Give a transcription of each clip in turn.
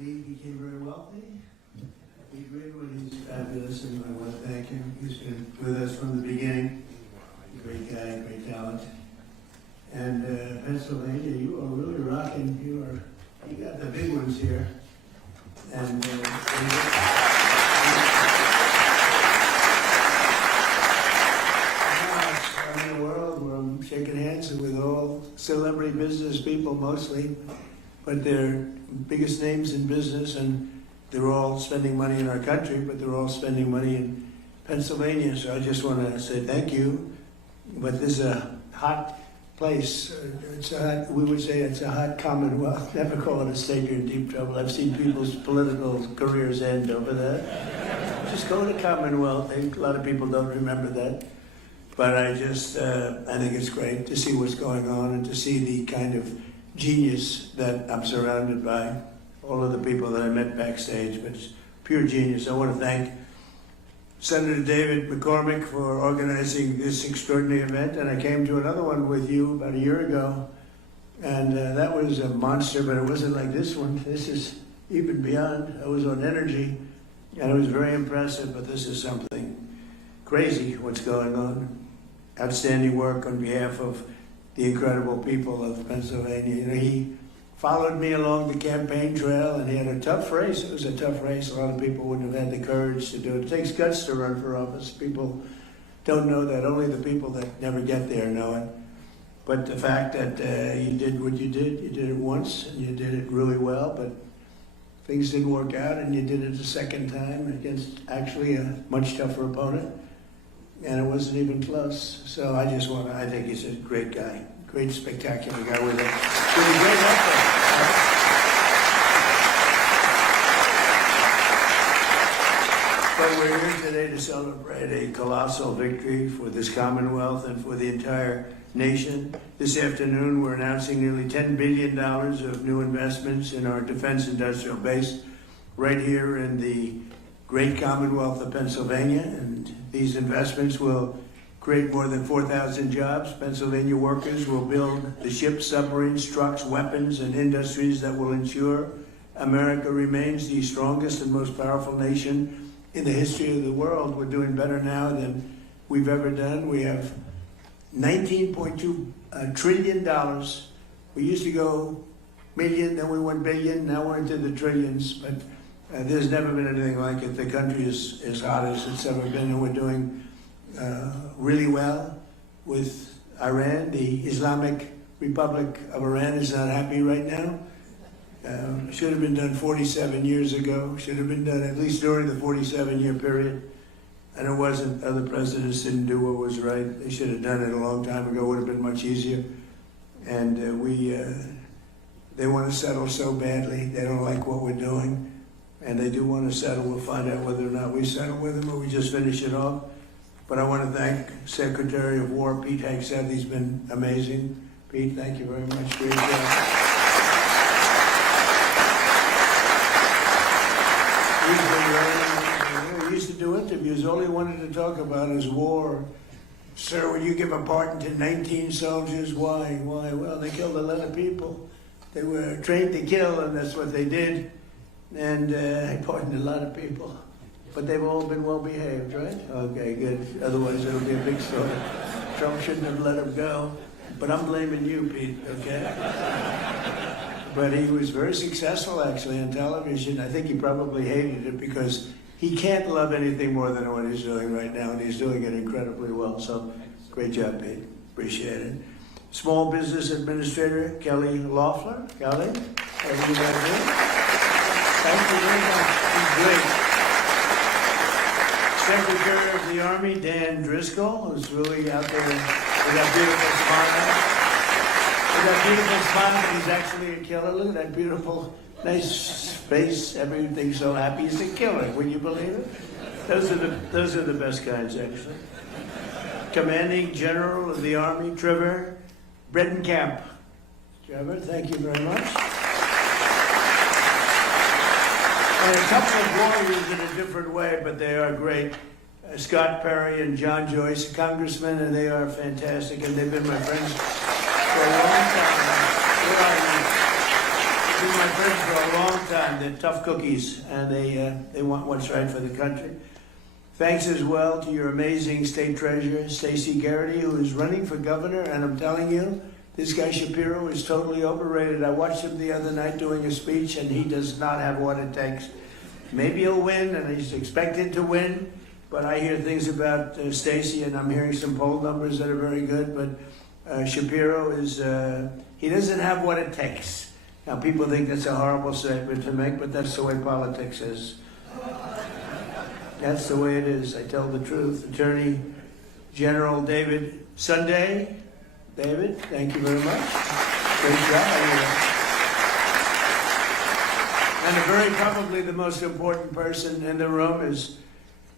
Lee became very wealthy. He Greenwood, he's fabulous, and I want to thank him. He's been with us from the beginning. Great guy, great talent. And Pennsylvania, you are really rocking. You got the big ones here. And I'm in a world where I'm shaking hands with all celebrity business people mostly, but they're biggest names in business, and they're all spending money in our country, but they're all spending money in Pennsylvania. So I just want to say thank you. But this is a hot place. We would say it's a hot commonwealth. Never call it a state, you're in deep trouble. I've seen people's political careers end over that. Just go to Commonwealth. A lot of people don't remember that. But I think it's great to see what's going on and to see the kind of genius that I'm surrounded by. All of the people that I met backstage, but it's pure genius. I want to thank Senator David McCormick for organizing this extraordinary event, and I came to another one with you about a year ago, and that was a monster, but it wasn't like this one. This is even beyond. I was on energy, and it was very impressive, but this is something crazy what's going on. Outstanding work on behalf of the incredible people of Pennsylvania. You know, he followed me along the campaign trail, and he had a tough race. It was a tough race. A lot of people wouldn't have had the courage to do it. It takes guts to run for office. People don't know that. Only the people that never get there know it. But the fact that you did what you did it once, and you did it really well, but things didn't work out, and you did it a second time against actually a much tougher opponent, and it wasn't even close. So I think he's a great guy. Great, spectacular guy with a great effort. But we're here today to celebrate a colossal victory for this Commonwealth and for the entire nation. This afternoon, we're announcing nearly $10 billion of new investments in our defense industrial base right here in the great Commonwealth of Pennsylvania. And these investments will create more than 4,000 jobs. Pennsylvania workers will build the ships, submarines, trucks, weapons, and industries that will ensure America remains the strongest and most powerful nation in the history of the world. We're doing better now than we've ever done. We have $19.2 trillion. We used to go million, then we went billion, now we're into the trillions. But there's never been anything like it. The country is as hot as it's ever been, and we're doing really well with Iran. The Islamic Republic of Iran is not happy right now. Should have been done 47 years ago. Should have been done at least during the 47-year period. And it wasn't. Other presidents didn't do what was right. They should have done it a long time ago. It would have been much easier. And they want to settle so badly. They don't like what we're doing. And they do want to settle. We'll find out whether or not we settle with them or we just finish it off. But I want to thank Secretary of War Pete Hegseth. He's been amazing. Pete, thank you very much for your job. He used to do interviews. All he wanted to talk about is war. Sir, would you give a pardon to 19 soldiers? Why? Well, they killed a lot of people. They were trained to kill, and that's what they did. And I pardoned a lot of people. But they've all been well behaved, right? Okay, good. Otherwise, it'll be a big story. Trump shouldn't have let him go. But I'm blaming you, Pete, okay? But he was very successful, actually, on television. I think he probably hated it because he can't love anything more than what he's doing right now, and he's doing it incredibly well. So, great job, Pete. Appreciate it. Small Business Administrator Kelly Loeffler. Kelly, how are you doing? Thank you very much. He's great. Secretary of the Army, Dan Driscoll, who's really out there with that beautiful smile. With that beautiful smile, he's actually a killer. Look at that beautiful, nice face, everything's so happy. He's a killer, would you believe it? Those are the best kinds, actually. Commanding General of the Army, Trevor Bredenkamp. Trevor, thank you very much. And a couple of warriors in a different way, but they are great. Scott Perry and John Joyce, congressmen, and they are fantastic, and they've been my friends for a long time. Where are you? been my friends for a long time. They're tough cookies, and they want what's right for the country. Thanks as well to your amazing state treasurer, Stacey Garrity, who is running for governor, and I'm telling you, this guy Shapiro is totally overrated. I watched him the other night doing a speech, and he does not have what it takes. Maybe he'll win, and he's expected to win, but I hear things about Stacey, and I'm hearing some poll numbers that are very good, but Shapiro is, he doesn't have what it takes. Now, people think that's a horrible statement to make, but that's the way politics is. That's the way it is. I tell the truth. Attorney General David Sunday. David, thank you very much. Great job. And very probably the most important person in the room is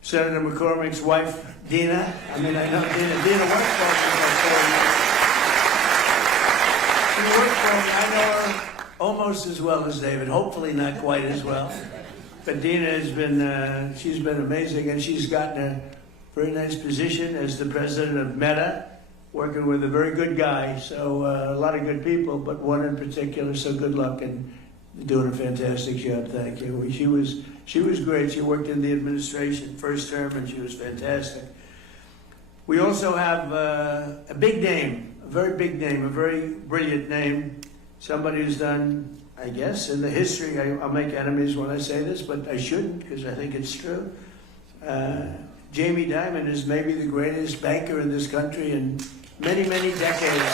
Senator McCormick's wife, Dina. I mean, I know Dina. Dina works for me for 4 years. She works for me. I know her almost as well as David. Hopefully not quite as well. But Dina has been, she's been amazing, and she's gotten a very nice position as the president of Meta, working with a very good guy. So a lot of good people, but one in particular, so good luck, and doing a fantastic job, thank you. She was great. She worked in the administration first term, and she was fantastic. We also have a big name, a very big name, a very brilliant name, somebody who's done, I guess, in the history, I'll make enemies when I say this, but I shouldn't because I think it's true. Jamie Dimon is maybe the greatest banker in this country in many, many decades.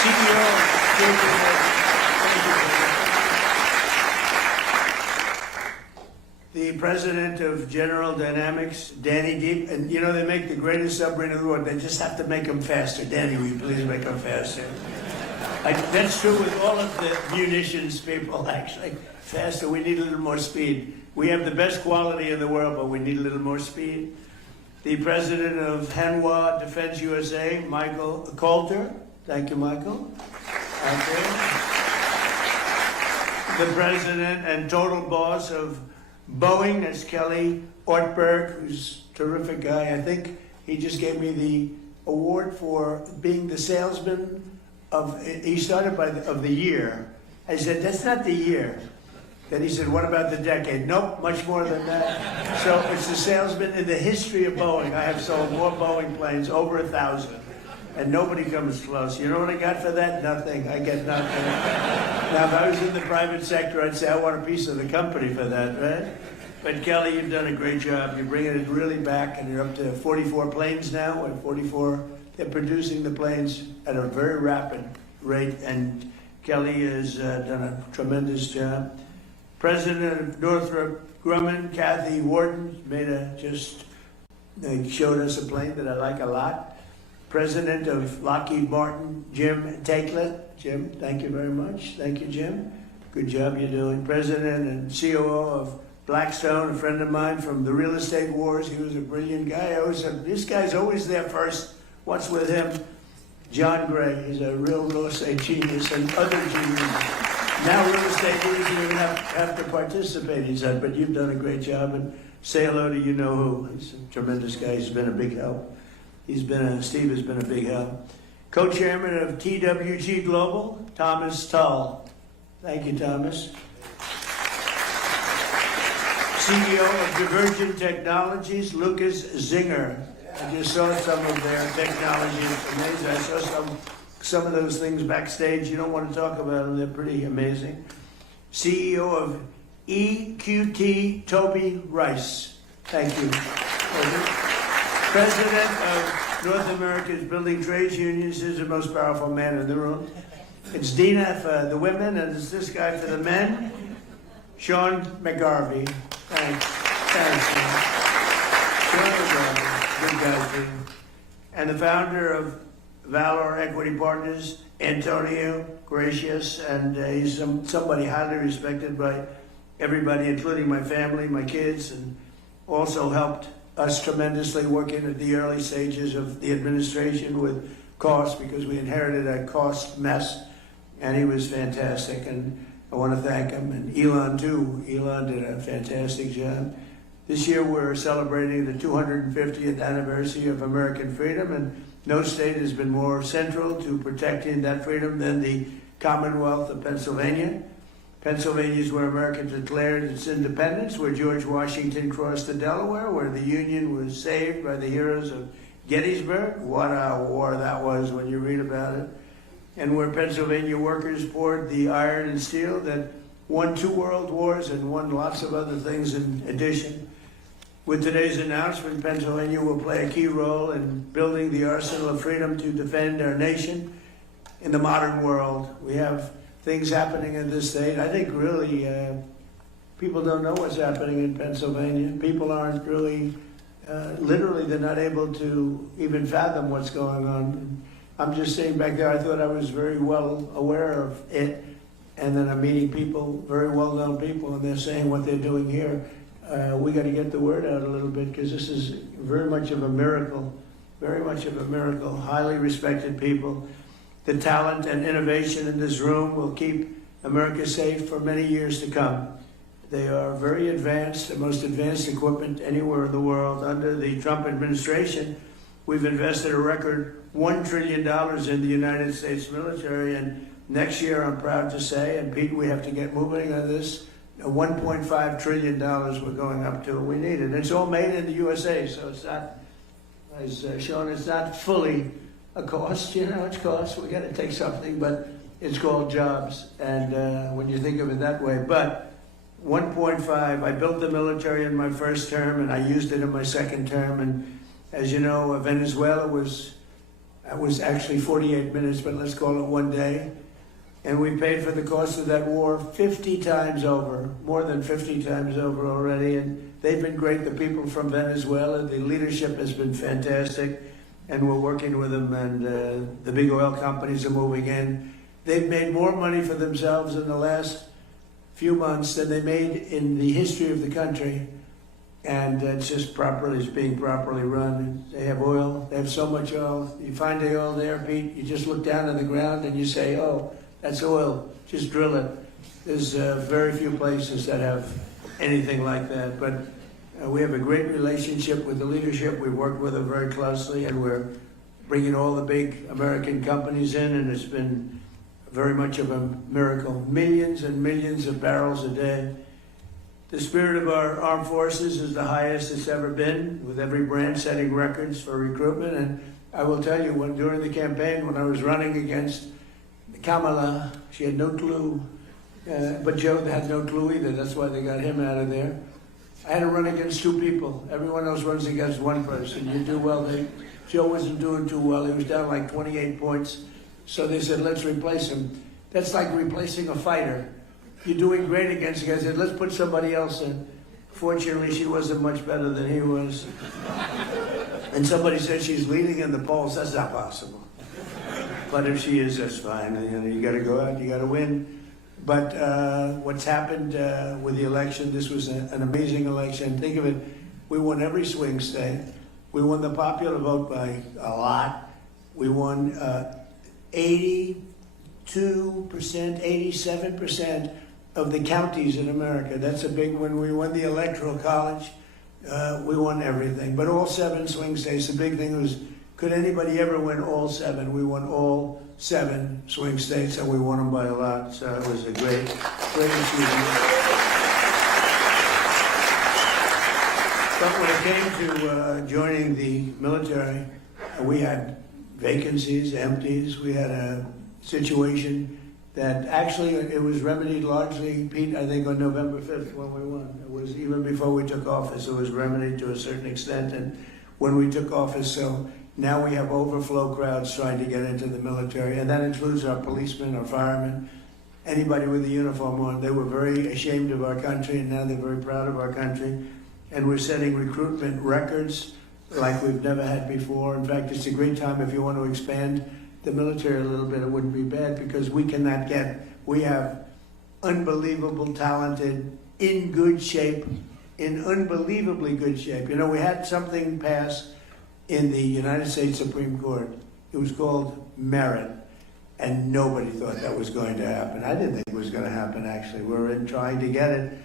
CEO of the president of General Dynamics, Danny Deep, and you know, they make the greatest submarine in the world. They just have to make them faster. Danny, will you please make them faster? That's true with all of the munitions people, actually. Faster, we need a little more speed. We have the best quality in the world, but we need a little more speed. The president of Hanwha Defense USA, Michael Coulter. Thank you, Michael. Thank you. The president and total boss of Boeing, that's Kelly Ortberg, who's a terrific guy. I think he just gave me the award for being the salesman he started of the year. I said, that's not the year. Then he said, what about the decade? Nope, much more than that. So it's the salesman in the history of Boeing. I have sold more Boeing planes, over 1,000. And nobody comes close. You know what I got for that? Nothing. I get nothing. Now, if I was in the private sector, I'd say I want a piece of the company for that, right? But Kelly, you've done a great job. You're bringing it really back, and you're up to 44 planes now. Or 44. They're producing the planes at a very rapid rate, and Kelly has done a tremendous job. President of Northrop Grumman, Kathy Warden, they showed us a plane that I like a lot. President of Lockheed Martin, Jim Takelett. Jim, thank you very much. Thank you, Jim. Good job you're doing. President and COO of Blackstone, a friend of mine from the real estate wars. He was a brilliant guy. I always said, this guy's always there first. What's with him? John Gray. He's a real estate genius, and other geniuses. Now real estate leaders don't even have to participate, he said, but you've done a great job, and say hello to you-know-who. He's a tremendous guy. He's been a big help. Steve has been a big help. Co-chairman of TWG Global, Thomas Tull. Thank you, Thomas. CEO of Divergent Technologies, Lucas Zinger. I just saw some of their technology. It's amazing. I saw some of those things backstage. You don't want to talk about them. They're pretty amazing. CEO of EQT, Toby Rice. Thank you. President of North America's Building Trades Unions is the most powerful man in the room. It's Dina for the women, and it's this guy for the men. Sean McGarvey. Thanks. Thanks, man. Sean McGarvey. Good guy, too. And the founder of Valor Equity Partners, Antonio Gracious, and he's somebody highly respected by everybody, including my family, my kids, and also helped us tremendously working at the early stages of the administration with cost, because we inherited a cost mess, and he was fantastic, and I want to thank him, and Elon too. Elon did a fantastic job. This year we're celebrating the 250th anniversary of American freedom, and no state has been more central to protecting that freedom than the Commonwealth of Pennsylvania. Pennsylvania is where America declared its independence, where George Washington crossed the Delaware, where the Union was saved by the heroes of Gettysburg. What a war that was when you read about it. And where Pennsylvania workers poured the iron and steel that won 2 world wars and won lots of other things in addition. With today's announcement, Pennsylvania will play a key role in building the arsenal of freedom to defend our nation in the modern world. We have things happening in this state. I think really people don't know what's happening in Pennsylvania. People aren't really, literally they're not able to even fathom what's going on. I'm just sitting back there, I thought I was very well aware of it, and then I'm meeting people, very well-known people, and they're saying what they're doing here. We got to get the word out a little bit, because this is very much of a miracle, very much of a miracle. Highly respected people. The talent and innovation in this room will keep America safe for many years to come. They are very advanced, the most advanced equipment anywhere in the world. Under the Trump administration, we've invested a record $1 trillion in the United States military, and next year, I'm proud to say, and Pete, we have to get moving on this, $1.5 trillion we're going up to. We need it. It's all made in the USA, so it's not, as shown, it's not fully a cost. You know, it's cost. We got to take something, but it's called jobs, and when you think of it that way. But 1.5, I built the military in my first term, and I used it in my second term, and as you know, Venezuela was actually 48 minutes, but let's call it 1 day. And we paid for the cost of that war 50 times over, more than 50 times over already. And they've been great, the people from Venezuela. The leadership has been fantastic, and we're working with them, and the big oil companies are moving in. They've made more money for themselves in the last few months than they made in the history of the country. And it's just it's being properly run. They have oil, they have so much oil. You find the oil there, Pete, you just look down on the ground and you say, oh, that's oil, just drill it. There's very few places that have anything like that. But we have a great relationship with the leadership. We work with them very closely, and we're bringing all the big American companies in, and it's been very much of a miracle. Millions and millions of barrels a day. The spirit of our armed forces is the highest it's ever been, with every branch setting records for recruitment. And I will tell you, during the campaign, when I was running against Kamala, she had no clue, but Joe had no clue either. That's why they got him out of there. I had to run against 2 people. Everyone else runs against 1 person. You do well. Joe wasn't doing too well. He was down like 28 points. So they said, let's replace him. That's like replacing a fighter. You're doing great against the guy. I said, let's put somebody else in. Fortunately, she wasn't much better than he was. And somebody said she's leading in the polls. That's not possible. But if she is, that's fine. You got to go out, you got to win. But what's happened with the election, this was an amazing election. Think of it, we won every swing state. We won the popular vote by a lot. We won 82%, 87% of the counties in America. That's a big one. We won the Electoral College. We won everything. But all 7 swing states, the big thing was, could anybody ever win all 7? We won all 7 swing states, and we won them by a lot. So it was a great, great achievement. But when it came to joining the military, we had vacancies, empties. We had a situation that actually it was remedied largely, Pete, I think on November 5th when we won. It was even before we took office, it was remedied to a certain extent. And when we took office, so now we have overflow crowds trying to get into the military, and that includes our policemen, our firemen, anybody with a uniform on. They were very ashamed of our country, and now they're very proud of our country. And we're setting recruitment records like we've never had before. In fact, it's a great time if you want to expand the military a little bit. It wouldn't be bad, because we have unbelievable talented, in good shape, in unbelievably good shape. You know, we had something pass in the United States Supreme Court. It was called merit, and nobody thought that was going to happen. I didn't think it was going to happen, actually. We're trying to get it.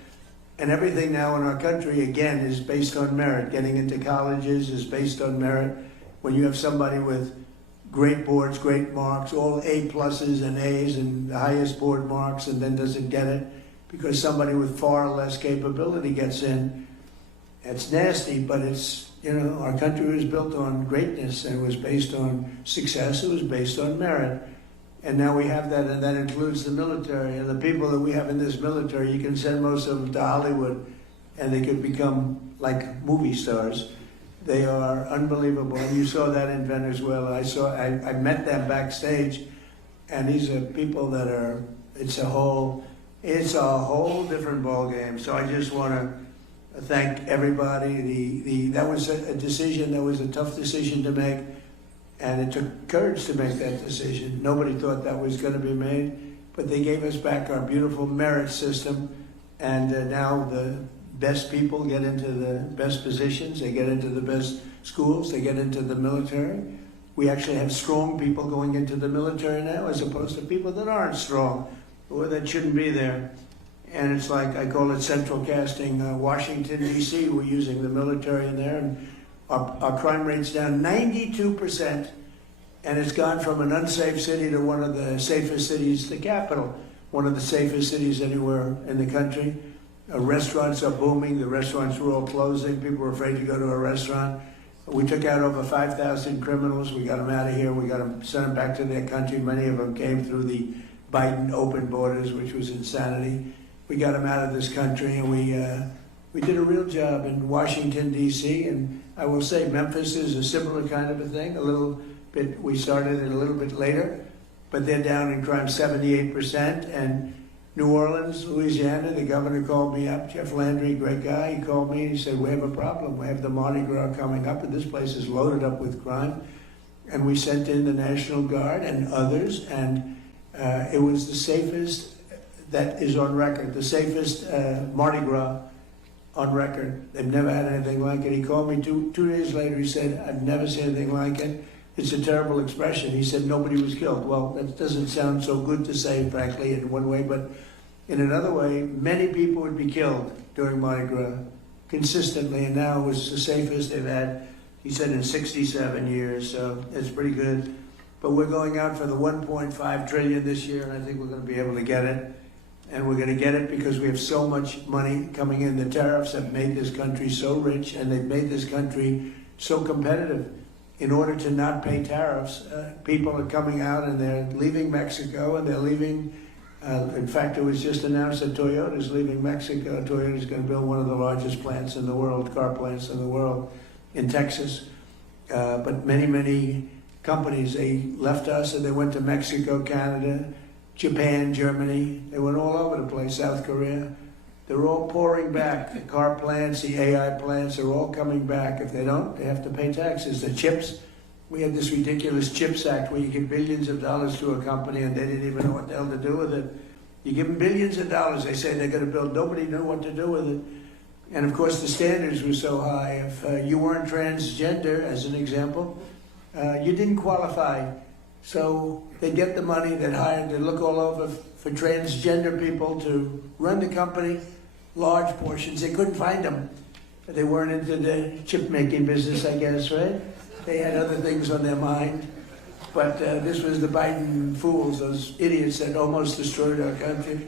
And everything now in our country, again, is based on merit. Getting into colleges is based on merit. When you have somebody with great boards, great marks, all A pluses and A's and the highest board marks, and then doesn't get it because somebody with far less capability gets in. It's nasty, but it's, our country was built on greatness, and it was based on success, it was based on merit. And now we have that, and that includes the military. And the people that we have in this military, you can send most of them to Hollywood, and they could become like movie stars. They are unbelievable, and you saw that in Venezuela. I met them backstage, and these are people that are, it's a whole different ballgame. So I just want to thank everybody. That was a decision, that was a tough decision to make, and it took courage to make that decision. Nobody thought that was going to be made, but they gave us back our beautiful merit system, and now the best people get into the best positions, they get into the best schools, they get into the military. We actually have strong people going into the military now as opposed to people that aren't strong or that shouldn't be there. And it's like, I call it central casting. Washington, D.C., we're using the military in there, and our crime rate's down 92%, and it's gone from an unsafe city to one of the safest cities, the capital, one of the safest cities anywhere in the country. Restaurants are booming. The restaurants were all closing. People were afraid to go to a restaurant. We took out over 5,000 criminals. We got them out of here. We got them, sent them back to their country. Many of them came through the Biden open borders, which was insanity. We got them out of this country, and we did a real job in Washington, D.C., and I will say Memphis is a similar kind of a thing. A little bit, we started it a little bit later, but they're down in crime 78%, and New Orleans, Louisiana, the governor called me up, Jeff Landry, great guy, he called me and he said, we have a problem. We have the Mardi Gras coming up, and this place is loaded up with crime. And we sent in the National Guard and others, and it was the safest that is on record, the safest Mardi Gras on record. They've never had anything like it. He called me two days later, he said, I've never seen anything like it. It's a terrible expression. He said nobody was killed. Well, that doesn't sound so good to say, frankly, in one way, but in another way, many people would be killed during Mardi Gras consistently, and now it was the safest they've had, he said, in 67 years, so it's pretty good. But we're going out for the 1.5 trillion this year, and I think we're going to be able to get it. And we're going to get it because we have so much money coming in. The tariffs have made this country so rich, and they've made this country so competitive. In order to not pay tariffs, people are coming out and they're leaving Mexico, and they're leaving, in fact, it was just announced that Toyota is leaving Mexico. Toyota is going to build one of the largest plants in the world, car plants in the world, in Texas. But many, many companies, they left us and they went to Mexico, Canada, Japan, Germany. They went all over the place, South Korea. They're all pouring back. The car plants, the AI plants are all coming back. If they don't, they have to pay taxes. The chips, we had this ridiculous CHIPS Act where you give billions of dollars to a company and they didn't even know what the hell to do with it. You give them billions of dollars, they say they're going to build. Nobody knew what to do with it. And of course the standards were so high. If you weren't transgender, as an example, you didn't qualify. So they get the money, they'd hire, they look all over for transgender people to run the company, large portions. They couldn't find them. They weren't into the chip making business, I guess, right? They had other things on their mind. But this was the Biden fools, those idiots that almost destroyed our country.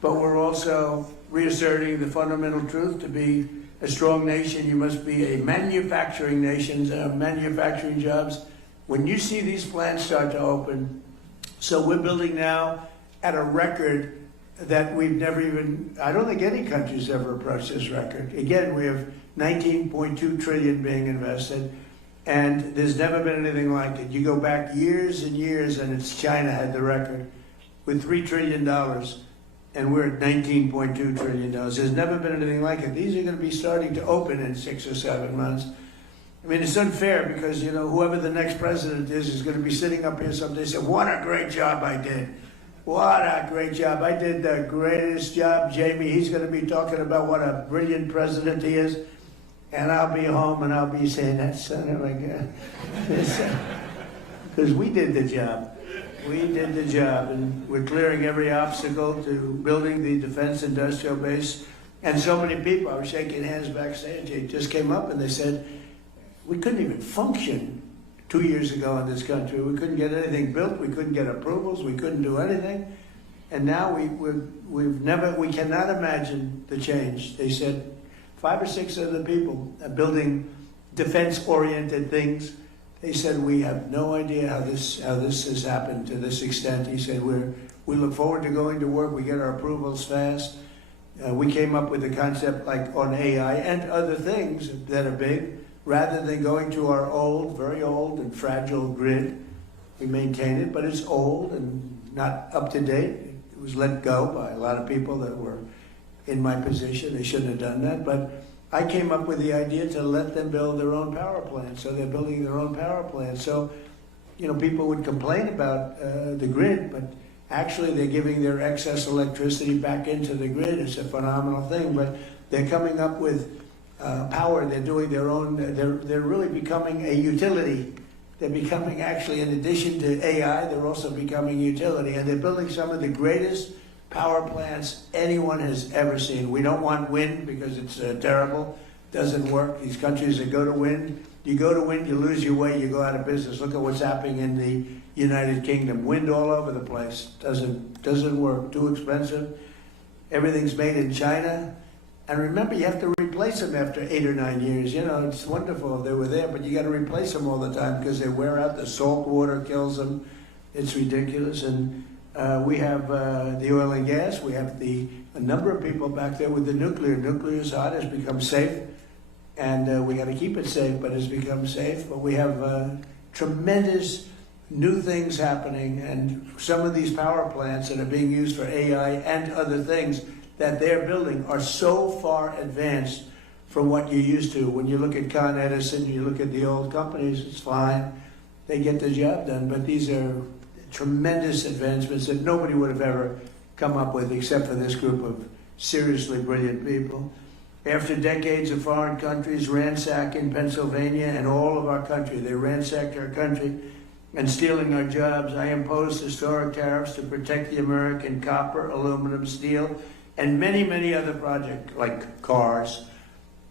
But we're also reasserting the fundamental truth: to be a strong nation, you must be a manufacturing nation, manufacturing jobs. When you see these plants start to open, so we're building now at a record that we've never even, I don't think any country's ever approached this record. Again, we have 19.2 trillion being invested, and there's never been anything like it. You go back years and years, and it's China had the record with $3 trillion, and we're at $19.2 trillion. There's never been anything like it. These are going to be starting to open in 6 or 7 months. I mean, it's unfair because, whoever the next president is going to be sitting up here someday and say, what a great job I did. What a great job. I did the greatest job, Jamie. He's going to be talking about what a brilliant president he is. And I'll be home and I'll be saying, that son of a gun. Because we did the job. We did the job. And we're clearing every obstacle to building the defense industrial base. And so many people, I was shaking hands backstage, they just came up and they said, we couldn't even function 2 years ago in this country. We couldn't get anything built. We couldn't get approvals. We couldn't do anything. And now we cannot imagine the change. They said 5 or 6 of the people building defense-oriented things. They said, we have no idea how this has happened to this extent. He said, we look forward to going to work. We get our approvals fast. We came up with a concept like on AI and other things that are big. Rather than going to our old, very old and fragile grid, we maintain it, but it's old and not up to date. It was let go by a lot of people that were in my position. They shouldn't have done that, but I came up with the idea to let them build their own power plant. So they're building their own power plant. So, people would complain about the grid, but actually they're giving their excess electricity back into the grid. It's a phenomenal thing, but they're coming up with power. They're doing their own, they're really becoming a utility. They're becoming, actually, in addition to AI, they're also becoming utility. And they're building some of the greatest power plants anyone has ever seen. We don't want wind because it's terrible, doesn't work. These countries that go to wind, you go to wind, you lose your way, you go out of business. Look at what's happening in the United Kingdom. Wind all over the place, doesn't work, too expensive. Everything's made in China. And remember, you have to replace them after 8 or 9 years. It's wonderful if they were there, but you got to replace them all the time because they wear out. The salt water kills them. It's ridiculous. And we have the oil and gas. We have a number of people back there with the nuclear. Nuclear is hot. It's become safe. And we got to keep it safe, but it's become safe. But we have tremendous new things happening. And some of these power plants that are being used for AI and other things that they're building are so far advanced from what you're used to. When you look at Con Edison, you look at the old companies, it's fine. They get the job done, but these are tremendous advancements that nobody would have ever come up with except for this group of seriously brilliant people. After decades of foreign countries ransacking Pennsylvania and all of our country, they ransacked our country and stealing our jobs, I imposed historic tariffs to protect the American copper, aluminum, steel, and many, many other projects like cars.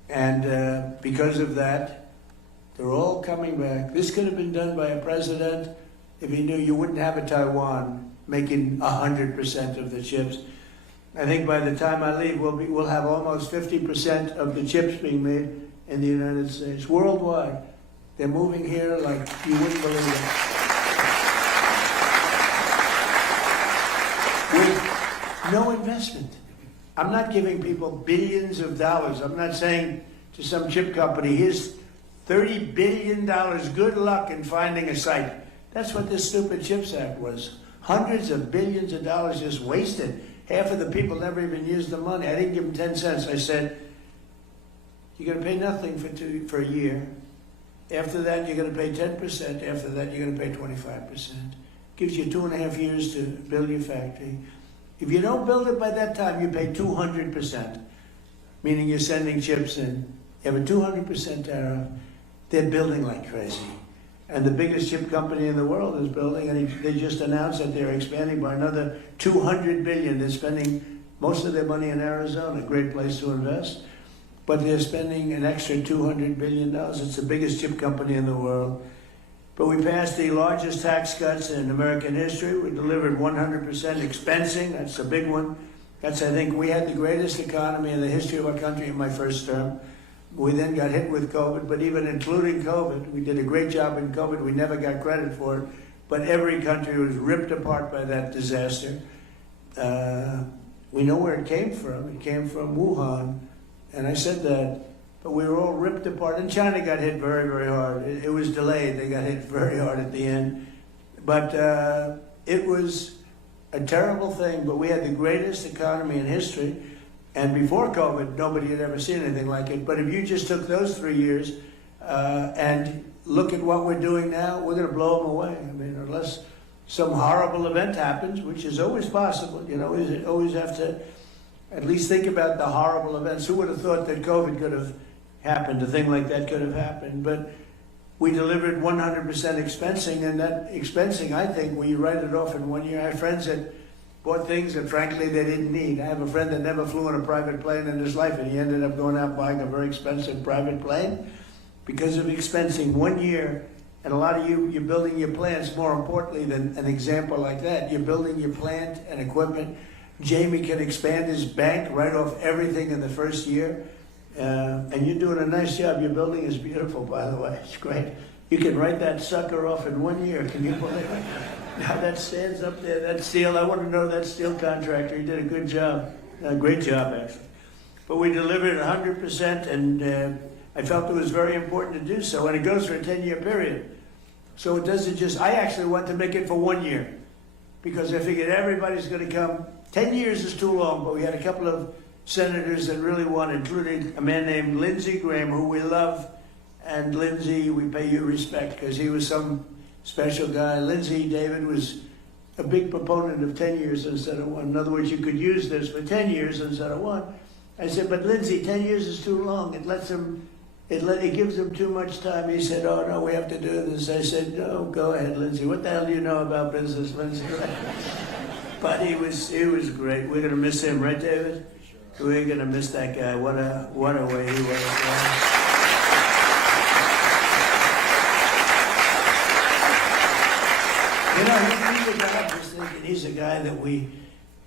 And because of that, they're all coming back. This could have been done by a president if he knew you wouldn't have a Taiwan making 100% of the chips. I think by the time I leave, we'll have almost 50% of the chips being made in the United States, worldwide. They're moving here like you wouldn't believe it. With no investment. I'm not giving people billions of dollars. I'm not saying to some chip company, here's $30 billion, good luck in finding a site. That's what this stupid CHIPS Act was. Hundreds of billions of dollars just wasted. Half of the people never even used the money. I didn't give them 10 cents. I said, you're going to pay nothing for a year. After that, you're going to pay 10%. After that, you're going to pay 25%. Gives you 2.5 years to build your factory. If you don't build it by that time, you pay 200%, meaning you're sending chips in. You have a 200% tariff. They're building like crazy. And the biggest chip company in the world is building, and they just announced that they're expanding by another $200 billion. They're spending most of their money in Arizona, a great place to invest. But they're spending an extra $200 billion. It's the biggest chip company in the world. But we passed the largest tax cuts in American history. We delivered 100% expensing. That's a big one. I think, we had the greatest economy in the history of our country in my first term. We then got hit with COVID, but even including COVID, we did a great job in COVID. We never got credit for it, but every country was ripped apart by that disaster. We know where it came from. It came from Wuhan, and I said that. But we were all ripped apart, and China got hit very, very hard. It was delayed. They got hit very hard at the end. But it was a terrible thing, but we had the greatest economy in history. And before COVID, nobody had ever seen anything like it. But if you just took those 3 years and look at what we're doing now, we're going to blow them away. I mean, unless some horrible event happens, which is always possible. You always have to at least think about the horrible events. Who would have thought that COVID could have happened? A thing like that could have happened. But we delivered 100% expensing, and that expensing, I think, we write it off in 1 year. I have friends that bought things that, frankly, they didn't need. I have a friend that never flew in a private plane in his life, and he ended up going out buying a very expensive private plane because of expensing. 1 year, And a lot of you're building your plants more importantly than an example like that. You're building your plant and equipment. Jamie can expand his bank right off everything in the first year. And you're doing a nice job. Your building is beautiful, by the way. It's great. You can write that sucker off in 1 year. Can you believe it? Now that stands up there, that steel. I want to know that steel contractor. He did a good job. A great job, actually. But we delivered 100%, and I felt it was very important to do so. And it goes for a 10-year period. So it doesn't just, I actually want to make it for 1 year, because I figured everybody's going to come. 10 years is too long, but we had a couple of senators that really wanted, including a man named Lindsey Graham, who we love. And Lindsey, we pay you respect, because he was some special guy. Lindsey, David, was a big proponent of 10 years instead of 1. In other words, you could use this for 10 years instead of 1. I said, but Lindsey, 10 years is too long. It lets him, it gives him too much time. He said, oh no, we have to do this. I said, no, go ahead, Lindsey. What the hell do you know about business, Lindsey? But he was great. We're gonna miss him, right, David? We're gonna miss that guy. What a way he was. You know, he's a guy, I'm just thinking, he's a guy that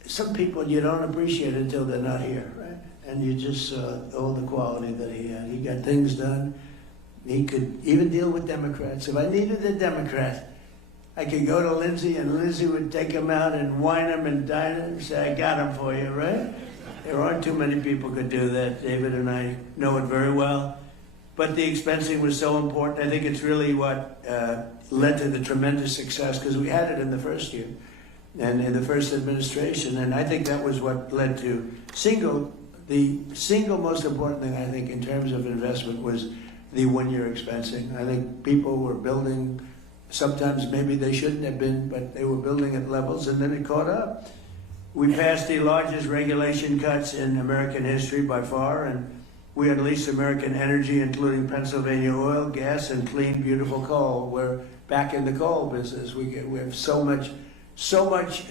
some people you don't appreciate until they're not here, right? And you just saw all the quality that he had. He got things done. He could even deal with Democrats. If I needed a Democrat, I could go to Lindsey, and Lindsey would take him out and wine him and dine him and say, I got him for you, right? There aren't too many people could do that. David and I know it very well. But the expensing was so important. I think it's really what led to the tremendous success, because we had it in the first year and in the first administration. And I think that was what led to the single most important thing, I think, in terms of investment was the 1 year expensing. I think people were building, sometimes maybe they shouldn't have been, but they were building at levels, and then it caught up. We passed the largest regulation cuts in American history by far, and we unleashed American energy, including Pennsylvania oil, gas, and clean, beautiful coal. We're back in the coal business. We have so much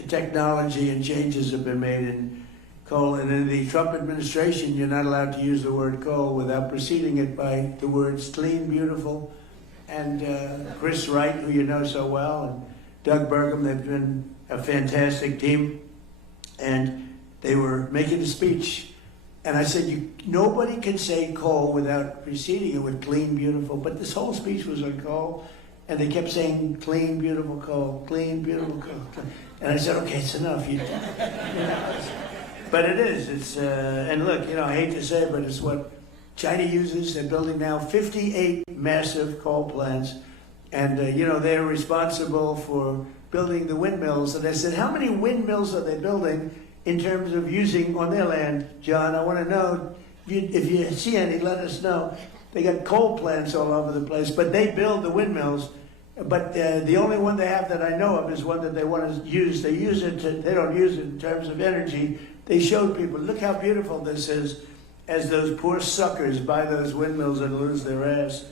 technology and changes have been made in coal. And in the Trump administration, you're not allowed to use the word coal without preceding it by the words clean, beautiful, and Chris Wright, who you know so well, and Doug Burgum. They've been a fantastic team. And they were making a speech. And I said, nobody can say coal without preceding it with clean, beautiful. But this whole speech was on coal. And they kept saying, clean, beautiful coal, clean, beautiful coal. And I said, okay, it's enough. But it is. It's and look, I hate to say it, but it's what China uses. They're building now 58 massive coal plants. And, they're responsible for building the windmills. And I said, how many windmills are they building in terms of using on their land? John, I want to know, if you see any, let us know. They got coal plants all over the place, but they build the windmills. But the only one they have that I know of is one that they want to use. They don't use it in terms of energy. They showed people, look how beautiful this is, as those poor suckers buy those windmills and lose their ass.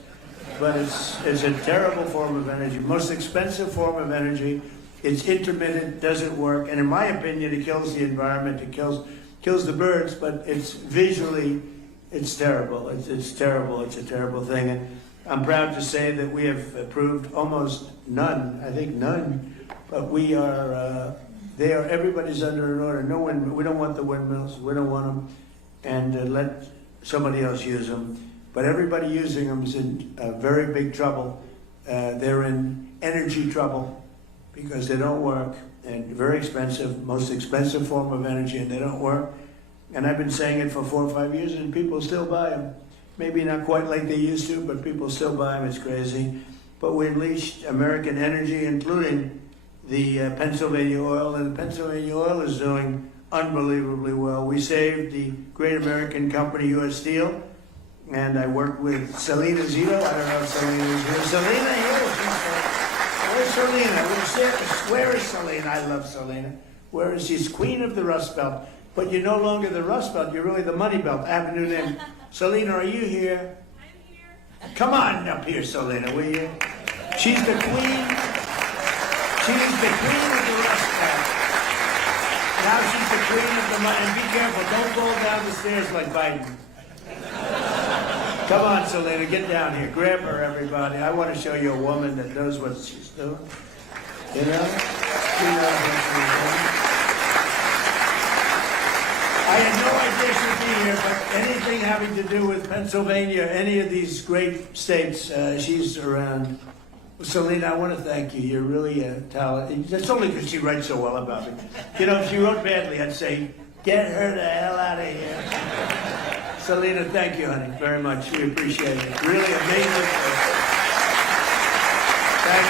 But it's a terrible form of energy, most expensive form of energy. It's intermittent, doesn't work, and in my opinion, it kills the environment. It kills the birds, but it's visually, it's terrible. It's terrible. It's a terrible thing. And I'm proud to say that we have approved almost none. I think none, but we are. Everybody's under an order. No one. We don't want the windmills. We don't want them, and let somebody else use them. But everybody using them is in very big trouble. They're in energy trouble, because they don't work, and very expensive, most expensive form of energy, and they don't work. And I've been saying it for 4 or 5 years, and people still buy them. Maybe not quite like they used to, but people still buy them. It's crazy. But we unleashed American energy, including the Pennsylvania oil, and the Pennsylvania oil is doing unbelievably well. We saved the great American company, U.S. Steel, and I worked with Selena Zito. I don't know if Selena is here. Selena here. Where's Selena? Where is Selena? I love Selena. Where is she? She's queen of the Rust Belt. But you're no longer the Rust Belt. You're really the Money Belt. I have a new name. Selena, are you here? I'm here. Come on up here, Selena, will you? She's the queen. She's the queen of the Rust Belt. Now she's the queen of the money. And be careful. Don't fall down the stairs like Biden. Come on, Selena, get down here. Grab her, everybody. I want to show you a woman that knows what she's doing. You know? She knows what she's doing. I had no idea she'd be here, but anything having to do with Pennsylvania, any of these great states, she's around. Selena, I want to thank you. You're really a talent. That's only because she writes so well about me. You know, if she wrote badly, I'd say, get her the hell out of here. Selena, thank you, honey, very much. We appreciate it. Really amazing. Thank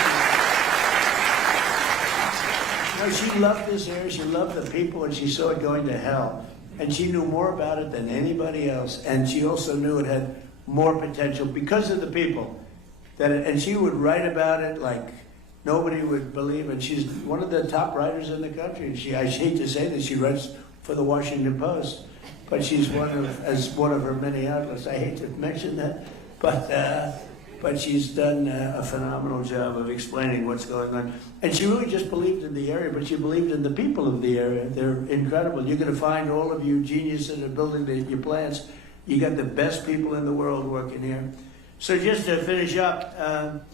you. You know, she loved this area. She loved the people, and she saw it going to hell. And she knew more about it than anybody else. And she also knew it had more potential because of the people. And she would write about it like nobody would believe it. She's one of the top writers in the country. And I hate to say this, she writes for the Washington Post, but she's one of her many outlets. I hate to mention that, but she's done a phenomenal job of explaining what's going on. And she really just believed in the area, but she believed in the people of the area. They're incredible. You're going to find all of you geniuses that are building your plants. You got the best people in the world working here. So just to finish up,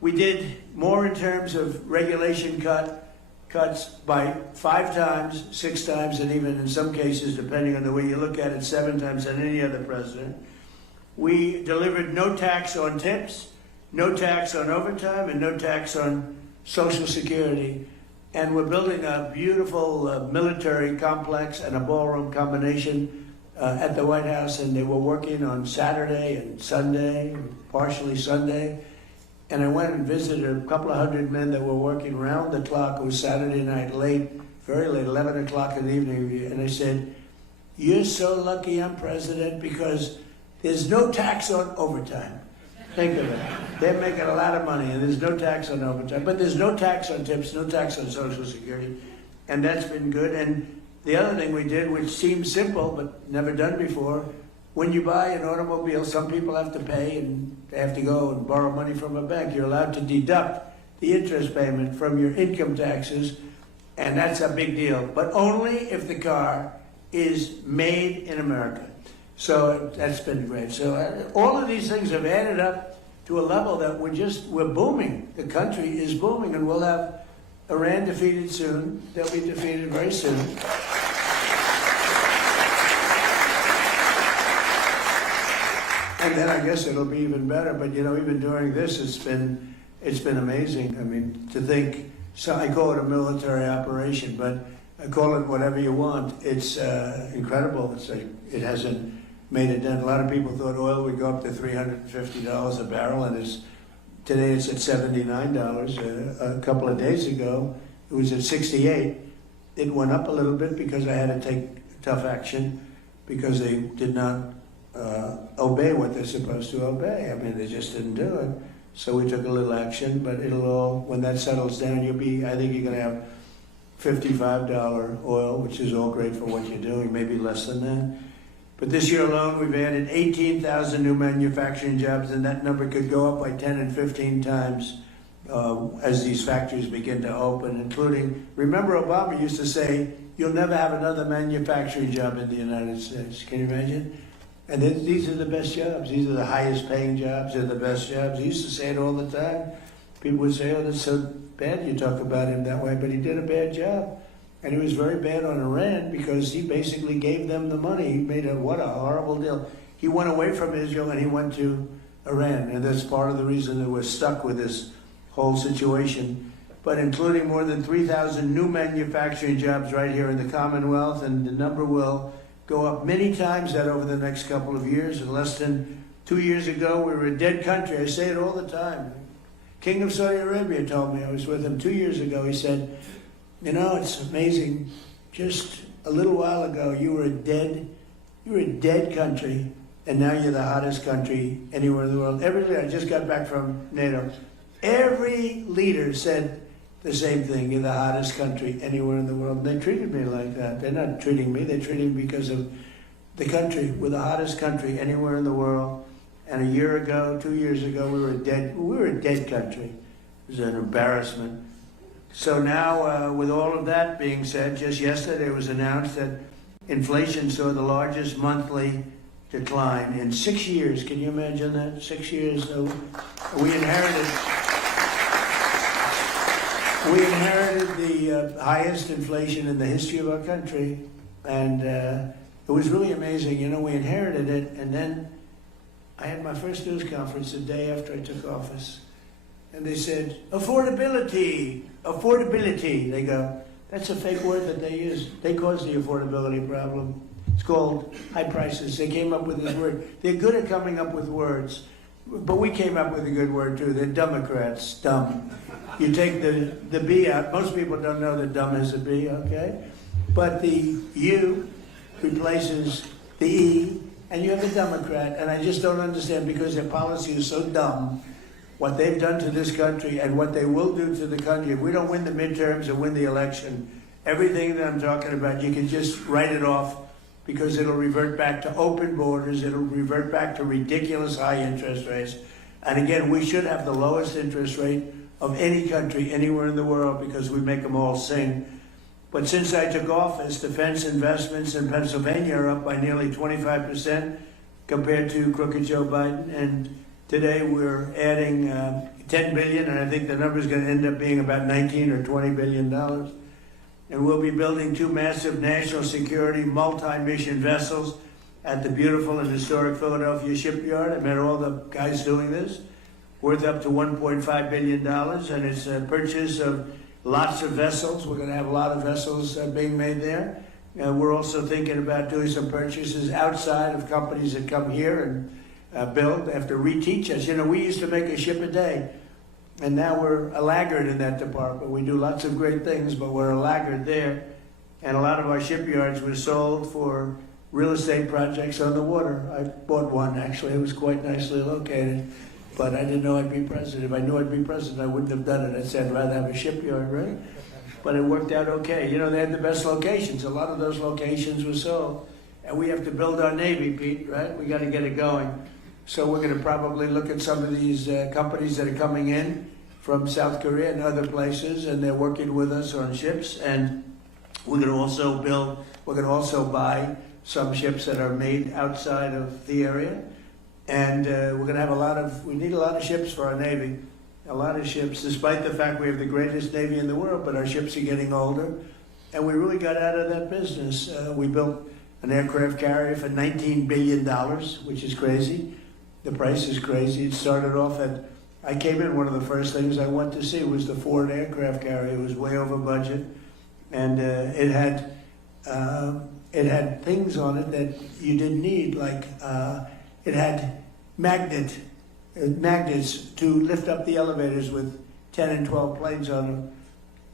we did more in terms of regulation cuts by 5 times, 6 times, and even in some cases, depending on the way you look at it, 7 times than any other president. We delivered no tax on tips, no tax on overtime, and no tax on Social Security. And we're building a beautiful military complex and a ballroom combination at the White House, and they were working on Saturday and Sunday, partially Sunday. And I went and visited a couple of hundred men that were working round the clock. It was Saturday night, late, very late, 11 o'clock in the evening. And I said, you're so lucky I'm president because there's no tax on overtime. Think of it. They're making a lot of money, and there's no tax on overtime. But there's no tax on tips, no tax on Social Security. And that's been good. And the other thing we did, which seems simple but never done before, when you buy an automobile, some people have to pay and they have to go and borrow money from a bank. You're allowed to deduct the interest payment from your income taxes, and that's a big deal. But only if the car is made in America. So that's been great. So all of these things have added up to a level that we're booming. The country is booming, and we'll have Iran defeated soon. They'll be defeated very soon. And then I guess it'll be even better. But you know, even during this, it's been amazing. I mean, to think. So I call it a military operation, but I call it whatever you want. It's incredible. It's like it hasn't made a dent. A lot of people thought oil would go up to $350 a barrel, and today it's at $79. A couple of days ago, it was at 68. It went up a little bit because I had to take tough action because they did not obey what they're supposed to obey. I mean, they just didn't do it. So we took a little action, but it'll all, when that settles down, I think you're going to have $55 oil, which is all great for what you're doing, maybe less than that. But this year alone, we've added 18,000 new manufacturing jobs, and that number could go up by 10 and 15 times as these factories begin to open, including, remember Obama used to say, you'll never have another manufacturing job in the United States. Can you imagine? And these are the best jobs. These are the highest paying jobs. They're the best jobs. He used to say it all the time. People would say, oh, that's so bad you talk about him that way, but he did a bad job. And he was very bad on Iran because he basically gave them the money. He made what a horrible deal. He went away from Israel and he went to Iran. And that's part of the reason that we're stuck with this whole situation. But including more than 3,000 new manufacturing jobs right here in the Commonwealth, and the number will go up many times that over the next couple of years. And less than 2 years ago, we were a dead country. I say it all the time. King of Saudi Arabia told me, I was with him 2 years ago, he said, you know, it's amazing. Just a little while ago, you were a dead country, and now you're the hottest country anywhere in the world. I just got back from NATO. Every leader said the same thing, you're the hottest country anywhere in the world. And they treated me like that. They're not treating me, they're treating me because of the country. We're the hottest country anywhere in the world. And a year ago, 2 years ago, we were a dead country. It was an embarrassment. So now, with all of that being said, just yesterday it was announced that inflation saw the largest monthly decline in 6 years. Can you imagine that? 6 years. We inherited the highest inflation in the history of our country, and it was really amazing. You know, we inherited it, and then I had my first news conference the day after I took office, and they said, affordability, affordability. They go, that's a fake word that they use. They caused the affordability problem. It's called high prices. They came up with this word. They're good at coming up with words, but we came up with a good word too. They're Democrats, dumb. You take the B out. Most people don't know that dumb has a B, okay? But the U replaces the E, and you have a Democrat, and I just don't understand because their policy is so dumb, what they've done to this country and what they will do to the country. If we don't win the midterms and win the election, everything that I'm talking about, you can just write it off because it'll revert back to open borders, it'll revert back to ridiculous high interest rates. And again, we should have the lowest interest rate of any country anywhere in the world because we make them all sing. But since I took office, defense investments in Pennsylvania are up by nearly 25% compared to crooked Joe Biden. And today we're adding $10 billion, and I think the number is going to end up being about $19 or $20 billion. And we'll be building 2 massive national security multi-mission vessels at the beautiful and historic Philadelphia shipyard. I met all the guys doing this, worth up to $1.5 billion, and it's a purchase of lots of vessels. We're going to have a lot of vessels being made there. We're also thinking about doing some purchases outside of companies that come here and build. They have to reteach us. You know, we used to make a ship a day, and now we're a laggard in that department. We do lots of great things, but we're a laggard there. And a lot of our shipyards were sold for real estate projects on the water. I bought one, actually. It was quite nicely located, but I didn't know I'd be president. If I knew I'd be president, I wouldn't have done it. I said I'd rather have a shipyard, right? But it worked out okay. You know, they had the best locations. A lot of those locations were sold. And we have to build our Navy, Pete, right? We got to get it going. So we're going to probably look at some of these companies that are coming in from South Korea and other places, and they're working with us on ships. And we're going to also buy some ships that are made outside of the area. And we're going to have we need a lot of ships for our Navy. A lot of ships, despite the fact we have the greatest Navy in the world, but our ships are getting older. And we really got out of that business. We built an aircraft carrier for $19 billion, which is crazy. The price is crazy. It started off I came in, one of the first things I went to see was the Ford aircraft carrier. It was way over budget. And it had things on it that you didn't need, like it had magnets to lift up the elevators with 10 and 12 planes on them.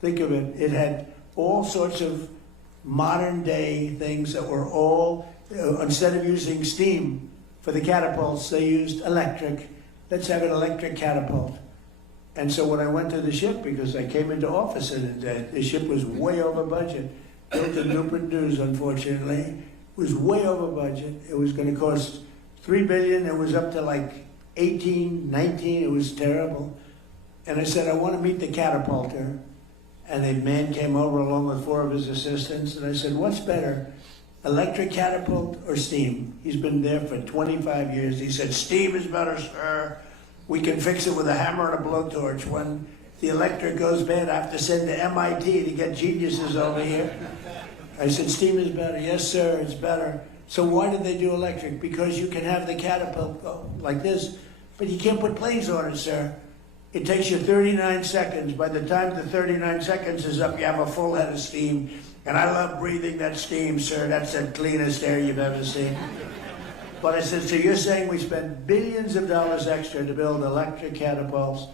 Think of it. It had all sorts of modern day things that were all, instead of using steam for the catapults, they used electric. Let's have an electric catapult. And so when I went to the ship, because I came into office and the ship was way over budget, built in Newport News, unfortunately, it was way over budget. It was going to cost $3 billion. It was up to like 18, 19. It was terrible. And I said, I want to meet the catapulter. And a man came over along with 4 of his assistants. And I said, what's better, electric catapult or steam? He's been there for 25 years. He said, steam is better, sir. We can fix it with a hammer and a blowtorch. When the electric goes bad, I have to send to MIT to get geniuses over here. I said, steam is better. Yes, sir, it's better. So why did they do electric? Because you can have the catapult go like this, but you can't put planes on it, sir. It takes you 39 seconds. By the time the 39 seconds is up, you have a full head of steam. And I love breathing that steam, sir. That's the cleanest air you've ever seen. But I said, so you're saying we spend billions of dollars extra to build electric catapults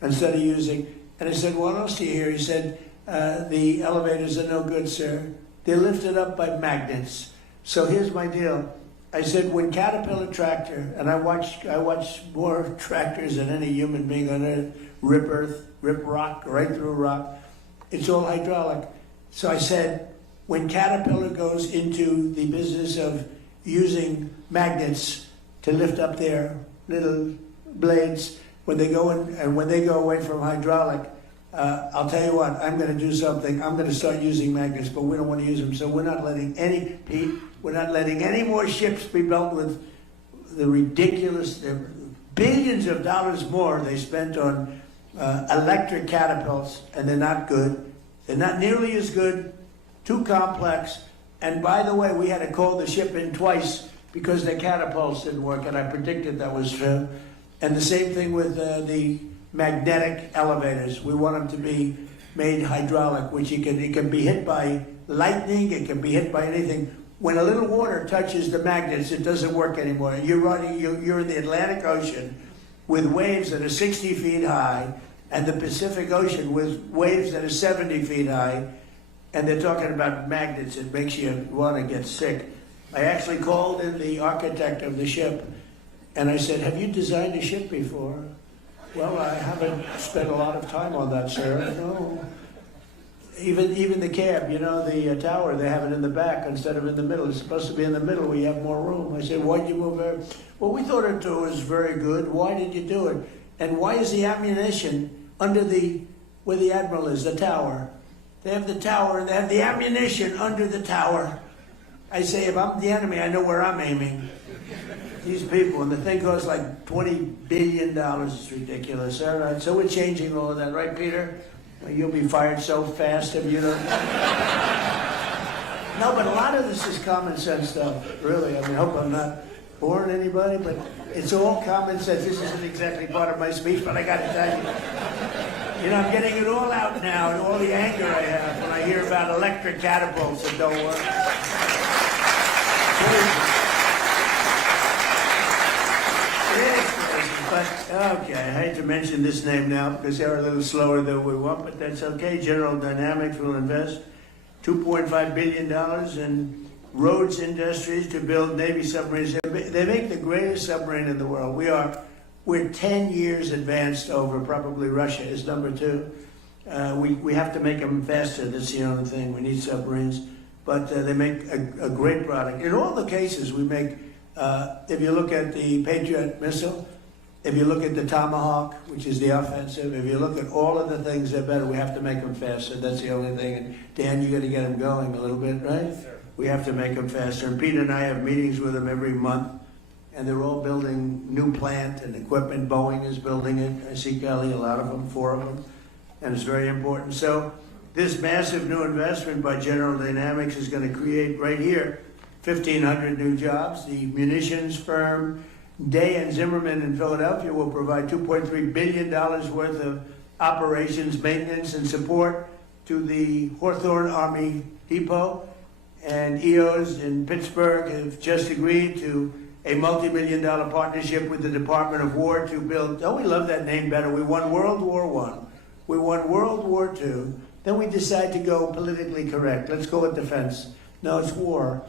instead of using... And I said, what else do you hear? He said, the elevators are no good, sir. They're lifted up by magnets. So here's my deal. I said, when Caterpillar tractor, and I watch more tractors than any human being on earth, rip rock, right through rock. It's all hydraulic. So I said, when Caterpillar goes into the business of using magnets to lift up their little blades, when they go in and when they go away from hydraulic, I'll tell you what, I'm going to do something. I'm going to start using magnets, but we don't want to use them. So we're not letting Pete, We're not letting any more ships be built with the ridiculous billions of dollars more they spent on electric catapults, and they're not good. They're not nearly as good, too complex. And by the way, we had to call the ship in twice because their catapults didn't work, and I predicted that was true. And the same thing with the magnetic elevators. We want them to be made hydraulic, which it can be hit by lightning, it can be hit by anything. When a little water touches the magnets, it doesn't work anymore. You're in the Atlantic Ocean with waves that are 60 feet high, and the Pacific Ocean with waves that are 70 feet high, and they're talking about magnets. It makes you want to get sick. I actually called in the architect of the ship, and I said, "Have you designed a ship before?" "Well, I haven't spent a lot of time on that, sir." "No." Even the cab, the tower, they have it in the back instead of in the middle. It's supposed to be in the middle where you have more room. I said, "Why'd you move there?" "Well, we thought it was very good." "Why did you do it? And why is the ammunition under where the admiral is, the tower?" "They have the tower, and they have the ammunition under the tower." I say, if I'm the enemy, I know where I'm aiming. These people, and the thing costs like $20 billion. It's ridiculous. All right, so we're changing all of that, right, Peter? You'll be fired so fast if you don't. No, but a lot of this is common sense stuff, really. I hope I'm not boring anybody, but it's all common sense. This isn't exactly part of my speech, but I got to tell you. I'm getting it all out now, and all the anger I have when I hear about electric catapults that don't work. But, okay, I hate to mention this name now because they're a little slower than we want, but that's okay. General Dynamics will invest $2.5 billion in Rhodes Industries to build Navy submarines. They make the greatest submarine in the world. We're 10 years advanced over probably Russia is number 2. We have to make them faster. That's the only thing. We need submarines. But they make a great product. In all the cases we make, if you look at the Patriot missile, if you look at the Tomahawk, which is the offensive, if you look at all of the things that are better, we have to make them faster. That's the only thing. And Dan, you got to get them going a little bit, right? Yes, sir. We have to make them faster. And Peter and I have meetings with them every month, and they're all building new plant and equipment. Boeing is building it. I see Kelly, a lot of them, 4 of them, and it's very important. So this massive new investment by General Dynamics is going to create right here 1,500 new jobs. The munitions firm Day and Zimmerman in Philadelphia will provide $2.3 billion worth of operations, maintenance, and support to the Hawthorne Army Depot. And EOS in Pittsburgh have just agreed to a multi-million-dollar partnership with the Department of War to build. Oh, we love that name better. We won World War I. We won World War II. Then we decide to go politically correct. Let's go with defense. No, it's war.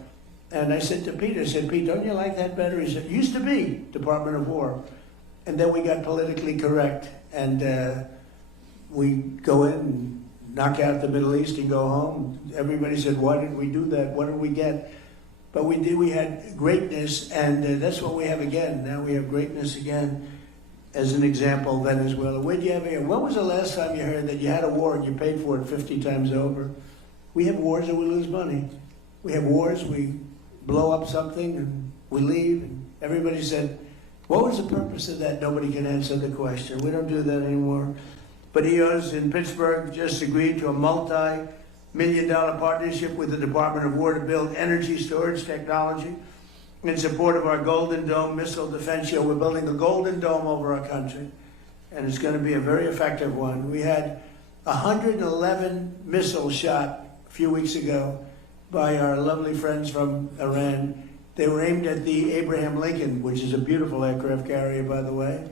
And I said to Peter, "Pete, don't you like that better?" He said, "It used to be Department of War." And then we got politically correct. And we go in and knock out the Middle East and go home. Everybody said, "Why did we do that? What did we get?" But we did. We had greatness, and that's what we have again. Now we have greatness again. As an example, Venezuela. Where do you have here? When was the last time you heard that you had a war and you paid for it 50 times over? We have wars and we lose money. We have wars, we blow up something and we leave. And everybody said, "What was the purpose of that?" Nobody can answer the question. We don't do that anymore. But EOS in Pittsburgh just agreed to a multi-million-dollar partnership with the Department of War to build energy storage technology in support of our Golden Dome missile defense shield. We're building a Golden Dome over our country, and it's going to be a very effective one. We had 111 missiles shot a few weeks ago by our lovely friends from Iran. They were aimed at the Abraham Lincoln, which is a beautiful aircraft carrier, by the way.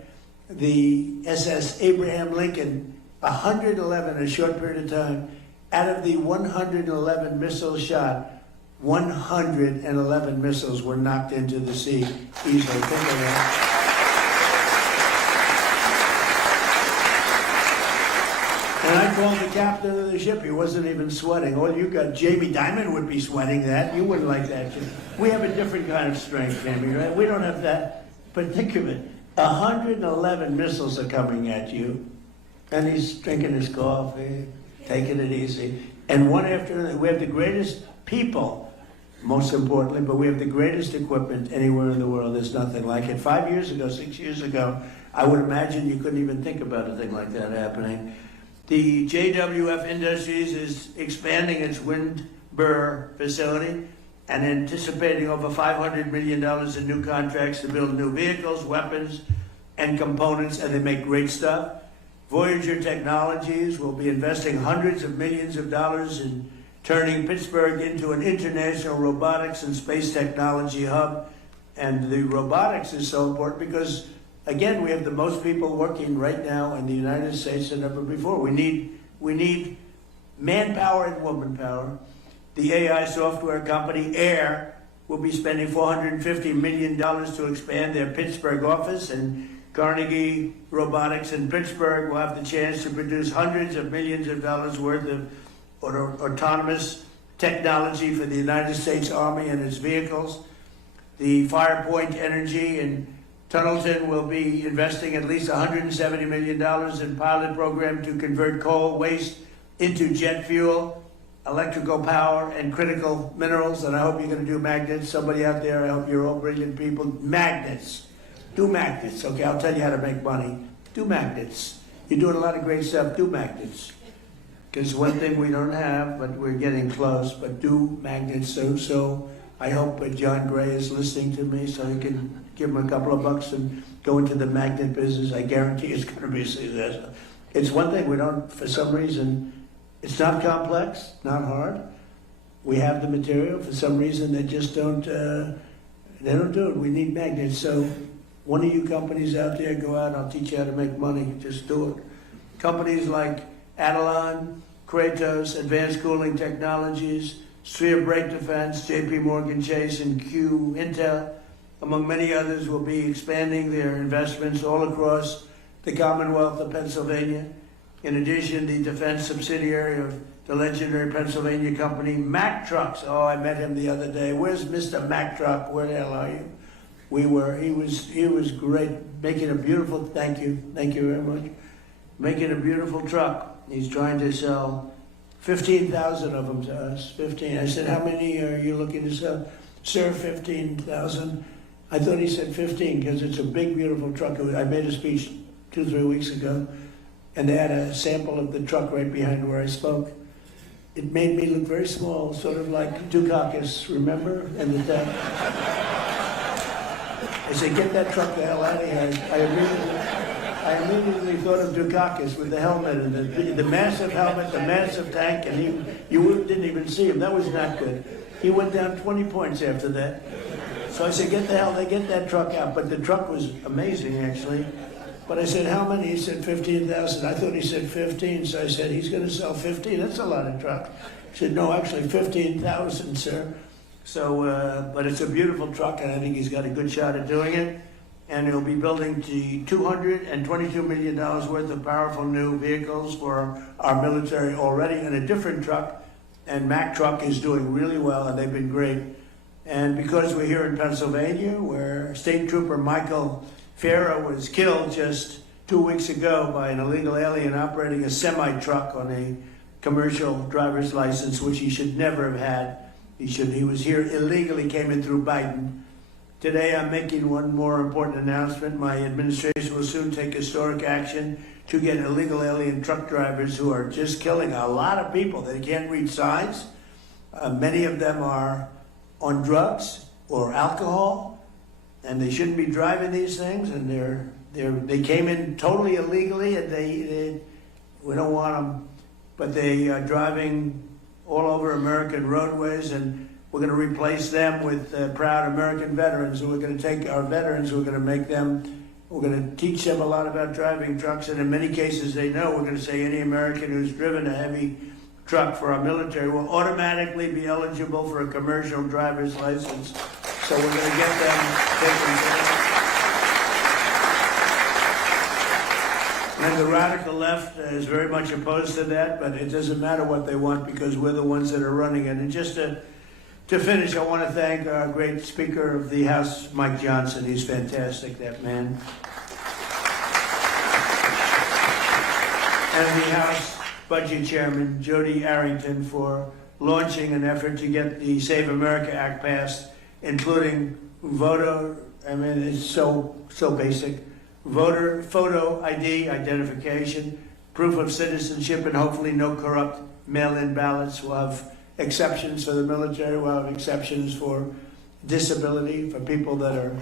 The SS Abraham Lincoln, 111 in a short period of time. Out of the 111 missiles shot, 111 missiles were knocked into the sea easily. Think of that. And I called the captain of the ship. He wasn't even sweating. Oh, you got Jamie Dimon would be sweating that. You wouldn't like that. We have a different kind of strength, Jamie, right? We don't have that. But think of it. 111 missiles are coming at you. And he's drinking his coffee, taking it easy. And one after another, we have the greatest people most importantly, but we have the greatest equipment anywhere in the world. There's nothing like it. 5 years ago, 6 years ago, I would imagine you couldn't even think about a thing like that happening. The JWF Industries is expanding its Windber facility and anticipating over $500 million in new contracts to build new vehicles, weapons, and components, and they make great stuff. Voyager Technologies will be investing hundreds of millions of dollars in turning Pittsburgh into an international robotics and space technology hub. And the robotics is so important because, again, we have the most people working right now in the United States than ever before. We need manpower and womanpower. The AI software company Air will be spending $450 million to expand their Pittsburgh office, and Carnegie Robotics in Pittsburgh will have the chance to produce hundreds of millions of dollars worth of autonomous technology for the United States Army and its vehicles. The Firepoint Energy in Tunnelton will be investing at least $170 million in pilot program to convert coal waste into jet fuel, electrical power, and critical minerals. And I hope you're going to do magnets. Somebody out there, I hope you're all brilliant people. Magnets. Do magnets. Okay, I'll tell you how to make money. Do magnets. You're doing a lot of great stuff. Do magnets. Because one thing we don't have, but we're getting close, but do magnets. So I hope John Gray is listening to me so he can give him a couple of bucks and go into the magnet business. I guarantee it's going to be a success. It's one thing we don't, for some reason, it's not complex, not hard. We have the material. For some reason, they just don't, they don't do it. We need magnets. So one of you companies out there, go out, I'll teach you how to make money. Just do it. Companies like Adelon, Kratos, Advanced Cooling Technologies, Sphere Brake Defense, JP Morgan Chase, and Q Intel, among many others, will be expanding their investments all across the Commonwealth of Pennsylvania. In addition, the defense subsidiary of the legendary Pennsylvania company, Mack Trucks. Oh, I met him the other day. Where's Mr. Mack Truck? Where the hell are you? He was great, making a beautiful, thank you very much, making a beautiful truck. He's trying to sell 15,000 of them to us, 15. I said, how many are you looking to sell? Sir, 15,000. I thought he said 15 because it's a big, beautiful truck. I made a speech 2-3 weeks ago, and they had a sample of the truck right behind where I spoke. It made me look very small, sort of like Dukakis, remember? And the deck. I said, get that truck the hell out of here. I immediately thought of Dukakis with the helmet and the massive helmet, the massive tank, and you didn't even see him. That was not good. He went down 20 points after that. So I said, get that truck out. But the truck was amazing, actually. But I said, how many? He said 15,000. I thought he said 15. So I said, he's going to sell 15. That's a lot of trucks. He said, no, actually 15,000, sir. So, but it's a beautiful truck, and I think he's got a good shot at doing it. And he'll be building the $222 million worth of powerful new vehicles for our military already in a different truck. And Mack Truck is doing really well, and they've been great. And because we're here in Pennsylvania, where State Trooper Michael Farah was killed just 2 weeks ago by an illegal alien operating a semi-truck on a commercial driver's license, which he should never have had. He was here illegally, came in through Biden. Today I'm making one more important announcement. My administration will soon take historic action to get illegal alien truck drivers who are just killing a lot of people. They can't read signs. Many of them are on drugs or alcohol, and they shouldn't be driving these things. And they came in totally illegally, and we don't want them, but they are driving all over American roadways, and we're going to replace them with proud American veterans. And we're going to take our veterans, we're going to teach them a lot about driving trucks, and in many cases they know. We're going to say any American who's driven a heavy truck for our military will automatically be eligible for a commercial driver's license. So we're going to get them taken care of. And the radical left is very much opposed to that, but it doesn't matter what they want because we're the ones that are running it. And just to finish, I want to thank our great Speaker of the House, Mike Johnson. He's fantastic, that man. And the House Budget Chairman, Jody Arrington, for launching an effort to get the Save America Act passed, including voter, I mean, it's so basic, voter photo ID, identification, proof of citizenship, and hopefully no corrupt mail-in ballots. We'll have exceptions for the military, we'll have exceptions for disability, for people that are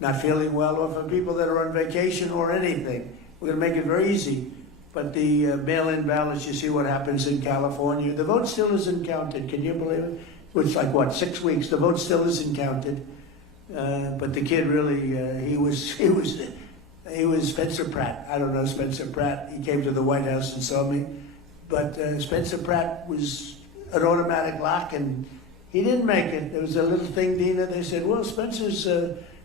not feeling well, or for people that are on vacation or anything. We're going to make it very easy. But the mail-in ballots, you see what happens in California. The vote still isn't counted. Can you believe it? It's like, what, 6 weeks? The vote still isn't counted. But the kid really, he was Spencer Pratt. I don't know Spencer Pratt. He came to the White House and saw me. But Spencer Pratt was an automatic lock, and he didn't make it. There was a little thing, Dina, they said, well, Spencer's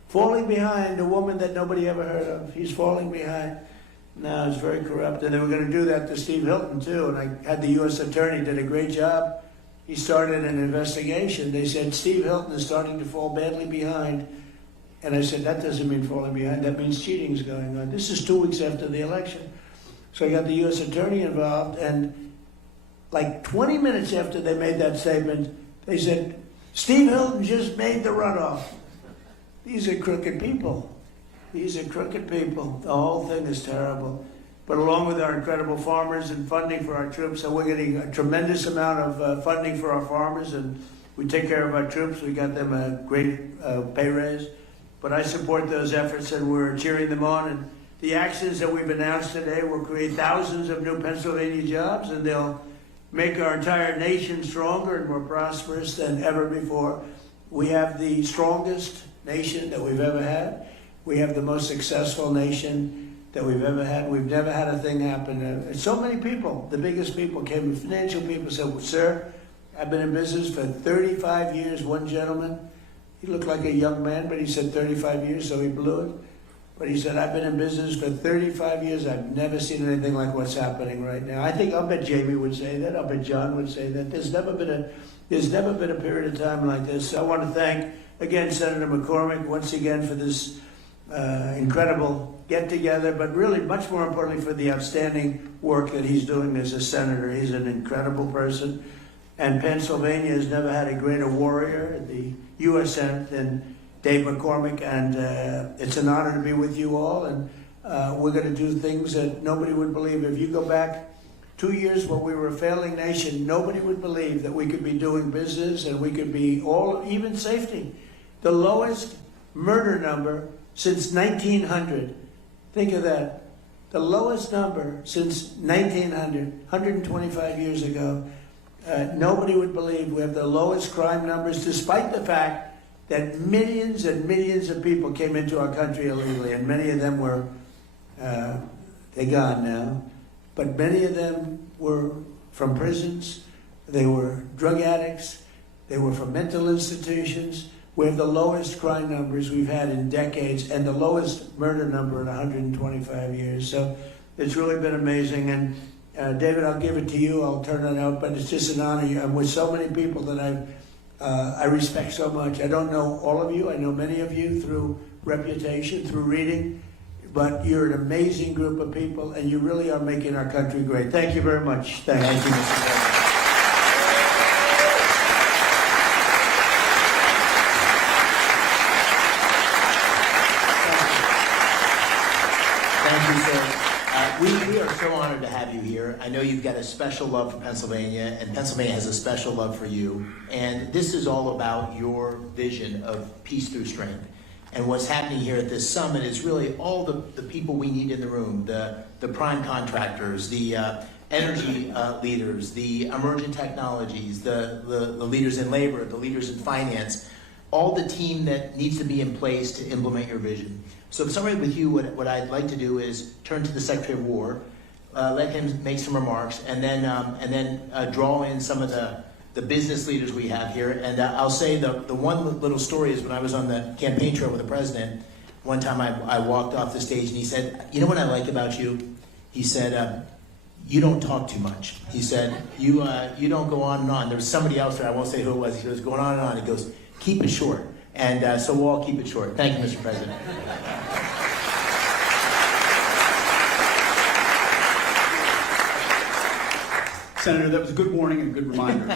falling behind a woman that nobody ever heard of. He's falling behind. No, it's very corrupt. And they were going to do that to Steve Hilton, too. And I had the U.S. attorney, did a great job. He started an investigation. They said, Steve Hilton is starting to fall badly behind. And I said, that doesn't mean falling behind. That means cheating's going on. This is 2 weeks after the election. So I got the U.S. attorney involved. And like 20 minutes after they made that statement, they said, Steve Hilton just made the runoff. These are crooked people. These are crooked people. The whole thing is terrible. But along with our incredible farmers and funding for our troops, so we're getting a tremendous amount of funding for our farmers, and we take care of our troops. We got them a great pay raise. But I support those efforts, and we're cheering them on. And the actions that we've announced today will create thousands of new Pennsylvania jobs, and they'll make our entire nation stronger and more prosperous than ever before. We have the strongest nation that we've ever had. We have the most successful nation that we've ever had. We've never had a thing happen. So many people, the biggest people came, financial people said, sir, I've been in business for 35 years. One gentleman, he looked like a young man, but he said 35 years, so he blew it. But he said, I've been in business for 35 years. I've never seen anything like what's happening right now. I'll bet Jamie would say that. I'll bet John would say that. There's never been a period of time like this. So I want to thank, again, Senator McCormick, once again, for this incredible get-together, but really, much more importantly, for the outstanding work that he's doing as a senator. He's an incredible person. And Pennsylvania has never had a greater warrior in the U.S. Senate than Dave McCormick, and it's an honor to be with you all, and we're going to do things that nobody would believe. If you go back 2 years when we were a failing nation, nobody would believe that we could be doing business and we could be even safety. The lowest murder number since 1900. Think of that. The lowest number since 1900, 125 years ago. Nobody would believe we have the lowest crime numbers, despite the fact that millions and millions of people came into our country illegally, and many of them were, they're gone now, but many of them were from prisons, they were drug addicts, they were from mental institutions. We have the lowest crime numbers we've had in decades, and the lowest murder number in 125 years. So it's really been amazing. And David, I'll give it to you. I'll turn it out, but it's just an honor. I'm with so many people that I respect so much. I don't know all of you. I know many of you through reputation, through reading, but you're an amazing group of people, and you really are making our country great. Thank you very much. Thank you, Mr. President. We are so honored to have you here. I know you've got a special love for Pennsylvania, and Pennsylvania has a special love for you. And this is all about your vision of peace through strength. And what's happening here at this summit is really all the people we need in the room, the prime contractors, the energy leaders, the emerging technologies, the leaders in labor, the leaders in finance, all the team that needs to be in place to implement your vision. So if somebody with you, what I'd like to do is turn to the Secretary of War, let him make some remarks, and then draw in some of the business leaders we have here. And I'll say the one little story is when I was on the campaign trail with the president, one time I walked off the stage and he said, you know what I like about you? He said, you don't talk too much. He said, you don't go on and on. There was somebody else there, I won't say who it was, he was going on and on. He goes, keep it short. And so we'll all keep it short. Thank you, Mr. President. Senator, that was a good warning and a good reminder.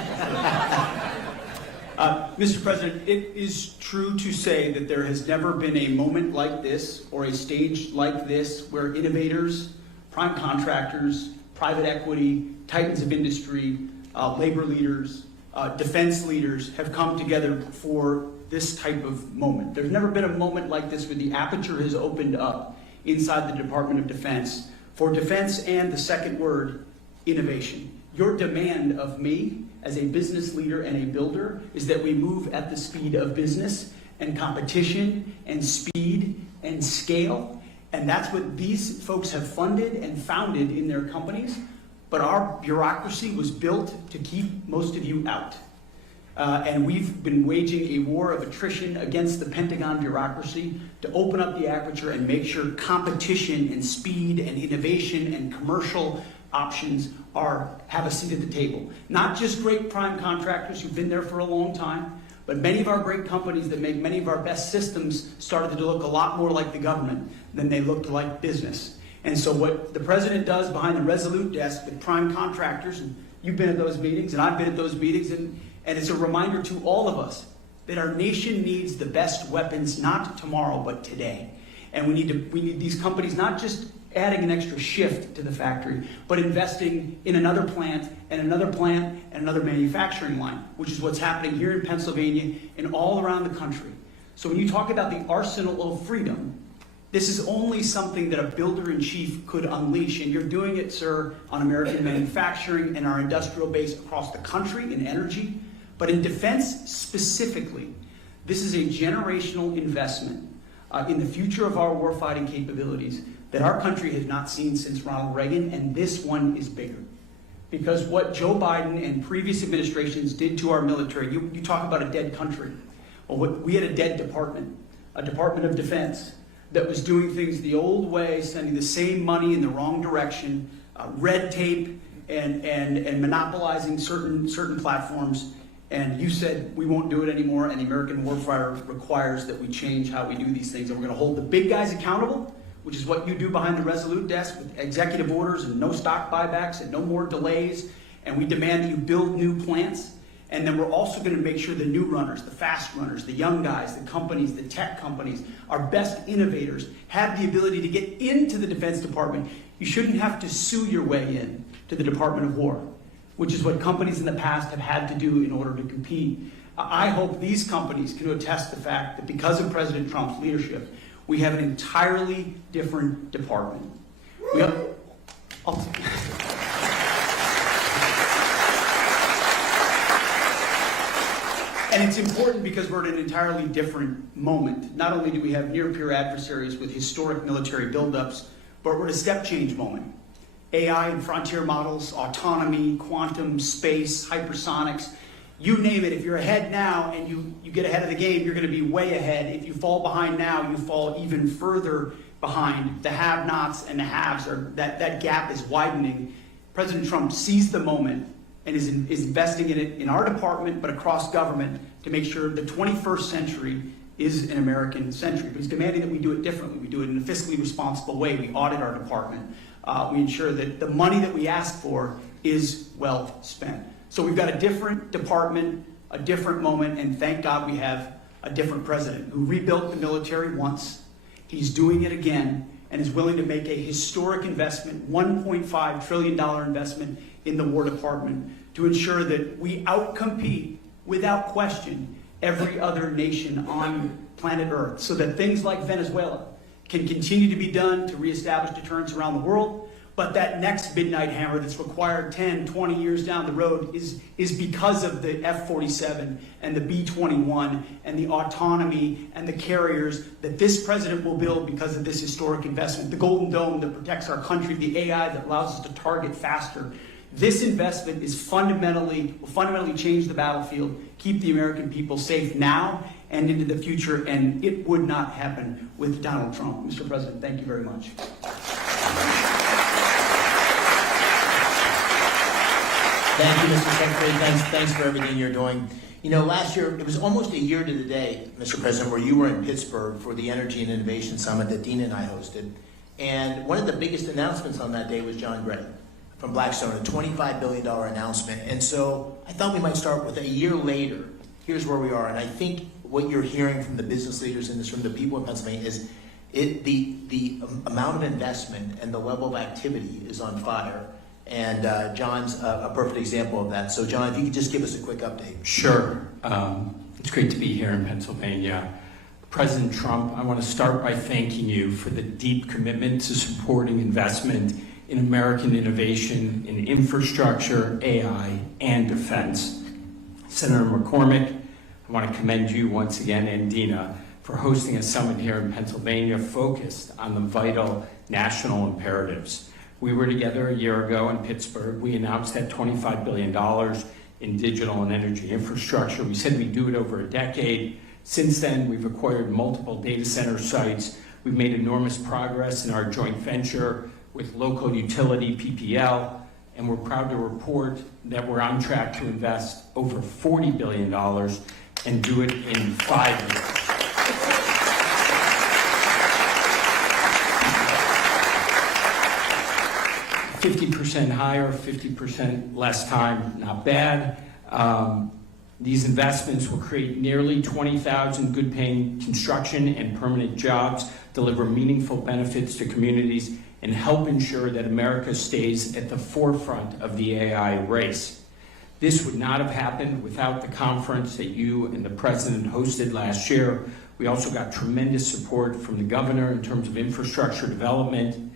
Mr. President, it is true to say that there has never been a moment like this or a stage like this where innovators, prime contractors, private equity, titans of industry, labor leaders, defense leaders have come together for this type of moment. There's never been a moment like this where the aperture has opened up inside the Department of Defense for defense and the second word, innovation. Your demand of me as a business leader and a builder is that we move at the speed of business and competition and speed and scale. And that's what these folks have funded and founded in their companies. But our bureaucracy was built to keep most of you out. And we've been waging a war of attrition against the Pentagon bureaucracy to open up the aperture and make sure competition and speed and innovation and commercial options have a seat at the table. Not just great prime contractors who've been there for a long time, but many of our great companies that make many of our best systems started to look a lot more like the government than they looked like business. And so what the president does behind the Resolute desk with prime contractors, and you've been at those meetings, and I've been at those meetings, and it's a reminder to all of us that our nation needs the best weapons, not tomorrow, but today. And we need these companies not just adding an extra shift to the factory, but investing in another plant and another plant and another manufacturing line, which is what's happening here in Pennsylvania and all around the country. So when you talk about the arsenal of freedom, this is only something that a builder-in-chief could unleash, and you're doing it, sir, on American manufacturing and our industrial base across the country in energy. But in defense specifically, this is a generational investment in the future of our warfighting capabilities that our country has not seen since Ronald Reagan, and this one is bigger. Because what Joe Biden and previous administrations did to our military, you talk about a dead country. Well, we had a dead department, a Department of Defense, that was doing things the old way, sending the same money in the wrong direction, red tape, and monopolizing certain platforms. And you said we won't do it anymore, and the American warfighter requires that we change how we do these things. And we're going to hold the big guys accountable, which is what you do behind the Resolute desk with executive orders and no stock buybacks and no more delays. And we demand that you build new plants. And then we're also going to make sure the new runners, the fast runners, the young guys, the companies, the tech companies, our best innovators have the ability to get into the Defense Department. You shouldn't have to sue your way in to the Department of War, which is what companies in the past have had to do in order to compete. I hope these companies can attest the fact that because of President Trump's leadership, we have an entirely different department. And it's important because we're at an entirely different moment. Not only do we have near-peer adversaries with historic military buildups, but we're at a step-change moment. AI and frontier models, autonomy, quantum, space, hypersonics, you name it. If you're ahead now and you get ahead of the game, you're going to be way ahead. If you fall behind now, you fall even further behind. The have-nots and the haves, that gap is widening. President Trump sees the moment and is investing in it in our department, but across government to make sure the 21st century is an American century. But he's demanding that we do it differently. We do it in a fiscally responsible way. We audit our department. We ensure that the money that we ask for is well spent. So we've got a different department, a different moment, and thank God we have a different president who rebuilt the military once. He's doing it again and is willing to make a historic investment, $1.5 trillion investment in the War Department to ensure that we outcompete, without question, every other nation on planet Earth, so that things like Venezuela can continue to be done to reestablish deterrence around the world, but that next midnight hammer that's required 10, 20 years down the road is because of the F-47 and the B-21 and the autonomy and the carriers that this president will build because of this historic investment. The Golden Dome that protects our country, the AI that allows us to target faster. This investment will fundamentally change the battlefield, keep the American people safe now and into the future, and it would not happen with Donald Trump. Mr. President, thank you very much. Thank you, Mr. Secretary. Thanks for everything you're doing. You know, last year, it was almost a year to the day, Mr. President, where you were in Pittsburgh for the Energy and Innovation Summit that Dina and I hosted. And one of the biggest announcements on that day was John Gray, from Blackstone, a $25 billion announcement. And so I thought we might start with a year later. Here's where we are. And I think what you're hearing from the business leaders in this room, the people in Pennsylvania, is the amount of investment and the level of activity is on fire. And John's a perfect example of that. So John, if you could just give us a quick update. Sure. It's great to be here in Pennsylvania. President Trump, I want to start by thanking you for the deep commitment to supporting investment in American innovation in infrastructure, AI, and defense. Senator McCormick, I want to commend you once again, and Dina, for hosting a summit here in Pennsylvania focused on the vital national imperatives. We were together a year ago in Pittsburgh. We announced that $25 billion in digital and energy infrastructure. We said we'd do it over a decade. Since then, we've acquired multiple data center sites. We've made enormous progress in our joint venture with local utility PPL, and we're proud to report that we're on track to invest over $40 billion and do it in 5 years. 50% higher, 50% less time, not bad. These investments will create nearly 20,000 good-paying construction and permanent jobs, deliver meaningful benefits to communities, and help ensure that America stays at the forefront of the AI race. This would not have happened without the conference that you and the President hosted last year. We also got tremendous support from the governor in terms of infrastructure development.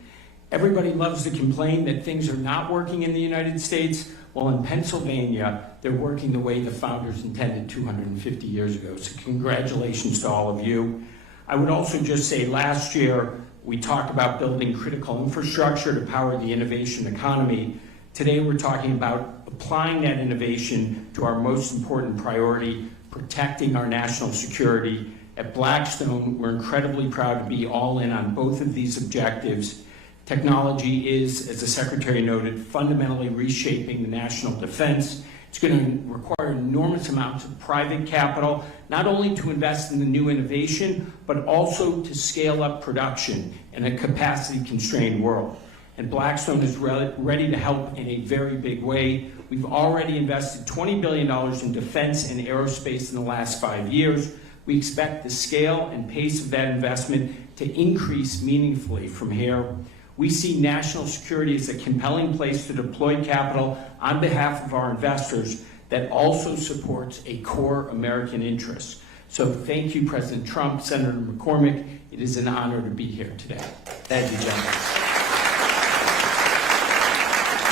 Everybody loves to complain that things are not working in the United States. Well, in Pennsylvania, they're working the way the founders intended 250 years ago. So congratulations to all of you. I would also just say last year, we talked about building critical infrastructure to power the innovation economy. Today, we're talking about applying that innovation to our most important priority, protecting our national security. At Blackstone, we're incredibly proud to be all in on both of these objectives. Technology is, as the Secretary noted, fundamentally reshaping the national defense. It's going to require enormous amounts of private capital, not only to invest in the new innovation, but also to scale up production in a capacity-constrained world. And Blackstone is ready to help in a very big way. We've already invested $20 billion in defense and aerospace in the last 5 years. We expect the scale and pace of that investment to increase meaningfully from here. We see national security as a compelling place to deploy capital on behalf of our investors that also supports a core American interest. So thank you, President Trump, Senator McCormick. It is an honor to be here today. Thank you, gentlemen.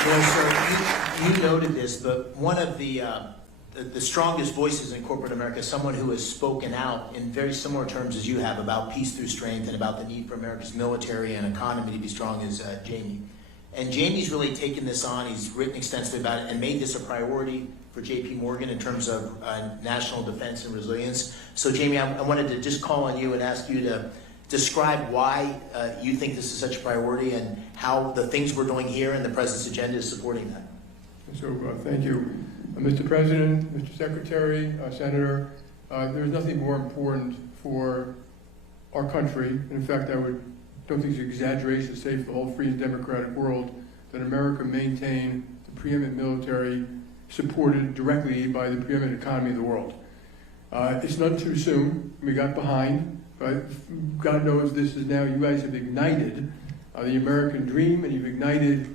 Sir, you noted this, but one of the strongest voices in corporate America, someone who has spoken out in very similar terms as you have about peace through strength and about the need for America's military and economy to be strong, is Jamie. And Jamie's really taken this on. He's written extensively about it and made this a priority for J.P. Morgan in terms of national defense and resilience. So Jamie, I wanted to just call on you and ask you to describe why you think this is such a priority and how the things we're doing here and the President's agenda is supporting that. So thank you. Mr. President, Mr. Secretary, Senator, there's nothing more important for our country. In fact, don't think it's an exaggeration to say for the whole free and democratic world that America maintain the preeminent military supported directly by the preeminent economy of the world. It's not too soon. We got behind, but God knows this is now, you guys have ignited the American dream, and you've ignited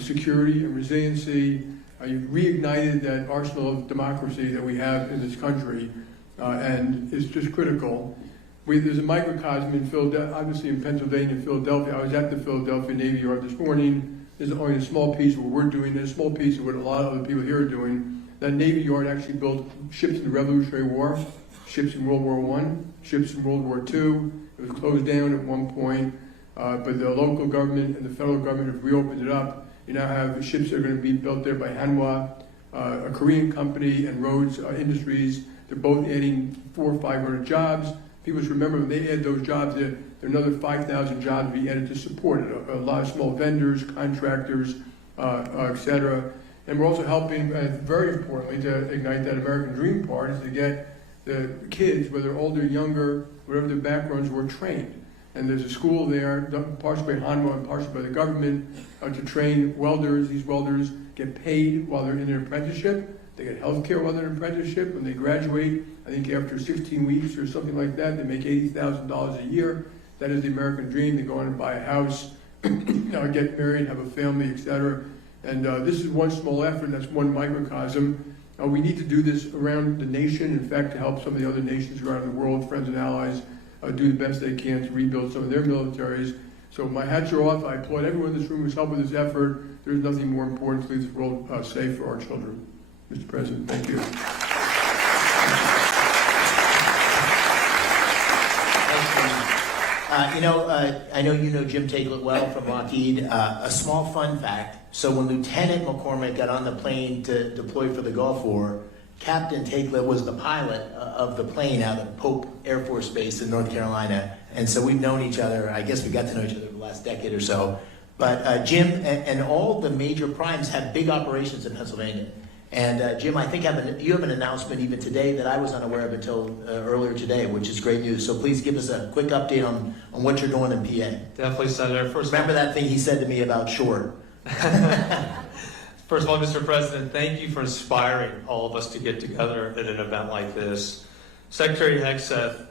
security and resiliency. You've reignited that arsenal of democracy that we have in this country, and it's just critical. There's a microcosm in Philadelphia, obviously in Pennsylvania, Philadelphia. I was at the Philadelphia Navy Yard this morning. There's only a small piece of what we're doing. There's a small piece of what a lot of other people here are doing. That Navy Yard actually built ships in the Revolutionary War, ships in World War I, ships in World War II. It was closed down at one point, but the local government and the federal government have reopened it up. You now have ships that are going to be built there by Hanwha, a Korean company, and Rhodes Industries. They're both adding 400 or 500 jobs. People should remember when they add those jobs, there are another 5,000 jobs to be added to support it. A lot of small vendors, contractors, et cetera. And we're also helping, very importantly, to ignite that American dream part, is to get the kids, whether older, younger, whatever their backgrounds were, trained. And there's a school there, done partially by Hanwha and partially by the government, to train welders. These welders get paid while they're in their apprenticeship. They get health care while they're in apprenticeship. When they graduate, I think after 16 weeks or something like that, they make $80,000 a year. That is the American dream. They go on and buy a house, get married, have a family, etc. And this is one small effort. That's one microcosm. We need to do this around the nation. In fact, to help some of the other nations around the world, friends and allies, do the best they can to rebuild some of their militaries. So my hats are off. I applaud everyone in this room who's helped with this effort. There's nothing more important to leave this world safe for our children. Mr. President, thank you. I know you know Jim Takelet well from Lockheed. A small fun fact, so when Lieutenant McCormick got on the plane to deploy for the Gulf War, Captain Takelet was the pilot of the plane out of Pope Air Force Base in North Carolina. And so we've known each other, I guess we got to know each other the last decade or so. But Jim and all the major primes have big operations in Pennsylvania. And Jim, I think you have an announcement even today that I was unaware of until earlier today, which is great news. So please give us a quick update on what you're doing in PA. Definitely, Senator. Remember that thing he said to me about short. First of all, Mr. President, thank you for inspiring all of us to get together at an event like this. Secretary Hegseth,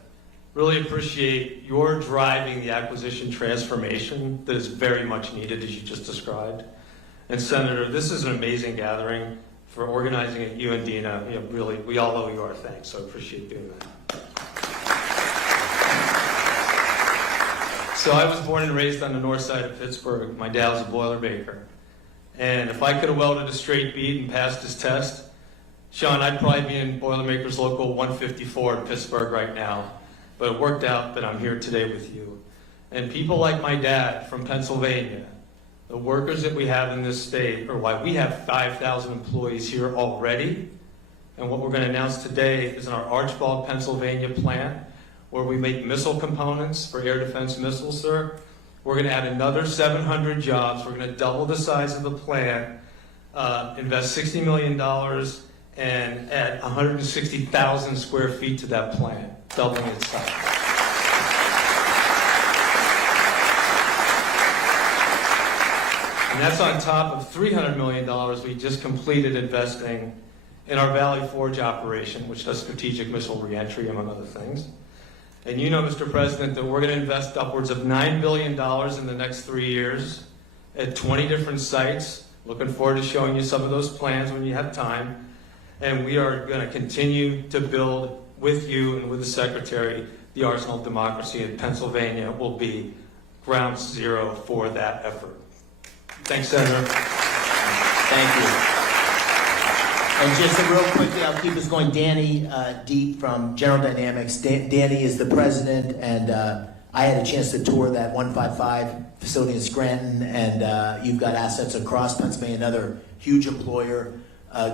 really appreciate your driving the acquisition transformation that is very much needed, as you just described. And Senator, this is an amazing gathering for organizing it. You and Dina, really, we all owe you our thanks, so I appreciate doing that. So I was born and raised on the north side of Pittsburgh. My dad was a Boilermaker. And if I could have welded a straight bead and passed his test, Sean, I'd probably be in Boilermakers Local 154 in Pittsburgh right now. But it worked out that I'm here today with you. And people like my dad from Pennsylvania, the workers that we have in this state, are why we have 5,000 employees here already. And what we're going to announce today is in our Archbald, Pennsylvania plant, where we make missile components for air defense missiles, sir. We're going to add another 700 jobs. We're going to double the size of the plant, invest $60 million, and add 160,000 square feet to that plant, doubling its size. And that's on top of $300 million we just completed investing in our Valley Forge operation, which does strategic missile reentry, among other things. And you know, Mr. President, that we're going to invest upwards of $9 billion in the next 3 years at 20 different sites. Looking forward to showing you some of those plans when you have time. And we are going to continue to build with you and with the Secretary the arsenal of democracy, and Pennsylvania will be ground zero for that effort. Thanks, Senator. Thank you. And just real quickly, I'll keep this going. Danny Deep from General Dynamics. Danny is the president, and I had a chance to tour that 155 facility in Scranton, and you've got assets across Pennsylvania, another huge employer.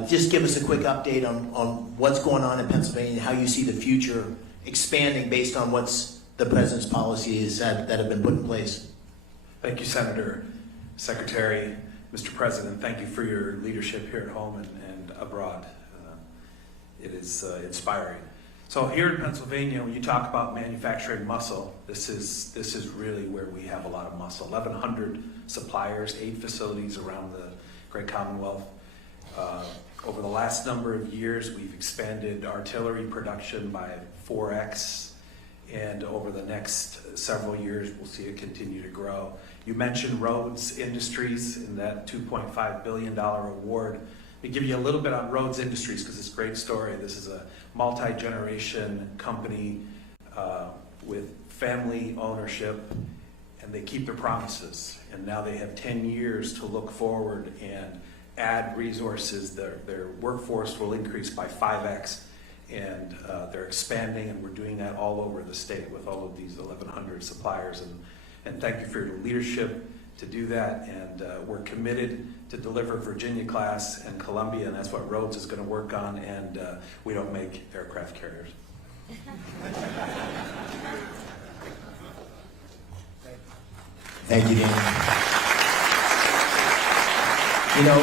Just give us a quick update on what's going on in Pennsylvania and how you see the future expanding based on what's the president's policies that have been put in place. Thank you, Senator, Secretary, Mr. President. Thank you for your leadership here at home and abroad. It is inspiring. So here in Pennsylvania, when you talk about manufacturing muscle, this is really where we have a lot of muscle. 1,100 suppliers, 8 facilities around the Great Commonwealth. Over the last number of years, we've expanded artillery production by 4x, and over the next several years, we'll see it continue to grow. You mentioned Rhodes Industries in that $2.5 billion award. Let me give you a little bit on Rhodes Industries because it's a great story. This is a multi-generation company with family ownership, and they keep their promises. And now they have 10 years to look forward and add resources. Their workforce will increase by 5x, and they're expanding, and we're doing that all over the state with all of these 1,100 suppliers. And thank you for your leadership to do that, and we're committed to deliver Virginia class and Columbia, and that's what Rhodes is going to work on, and we don't make aircraft carriers. Thank you, Dan. You know,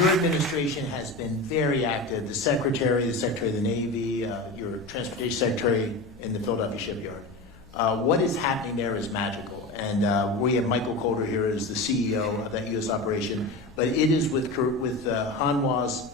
your administration has been very active. The Secretary of the Navy, your Transportation Secretary in the Philadelphia shipyard. What is happening there is magical. And we have Michael Calder here as the CEO of that U.S. operation. But it is with Hanwha's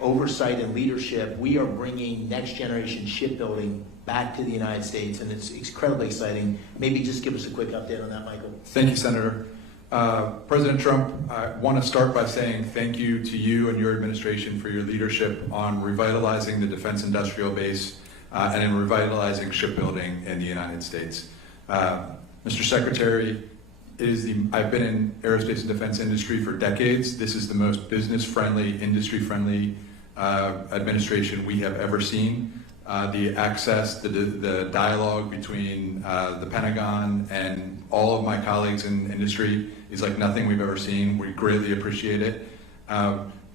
oversight and leadership, we are bringing next generation shipbuilding back to the United States, and it's incredibly exciting. Maybe just give us a quick update on that, Michael. Thank you, Senator. President Trump, I want to start by saying thank you to you and your administration for your leadership on revitalizing the defense industrial base and in revitalizing shipbuilding in the United States. Mr. Secretary, I've been in aerospace and defense industry for decades. This is the most business-friendly, industry-friendly administration we have ever seen. The access, the dialogue between the Pentagon and all of my colleagues in industry is like nothing we've ever seen. We greatly appreciate it.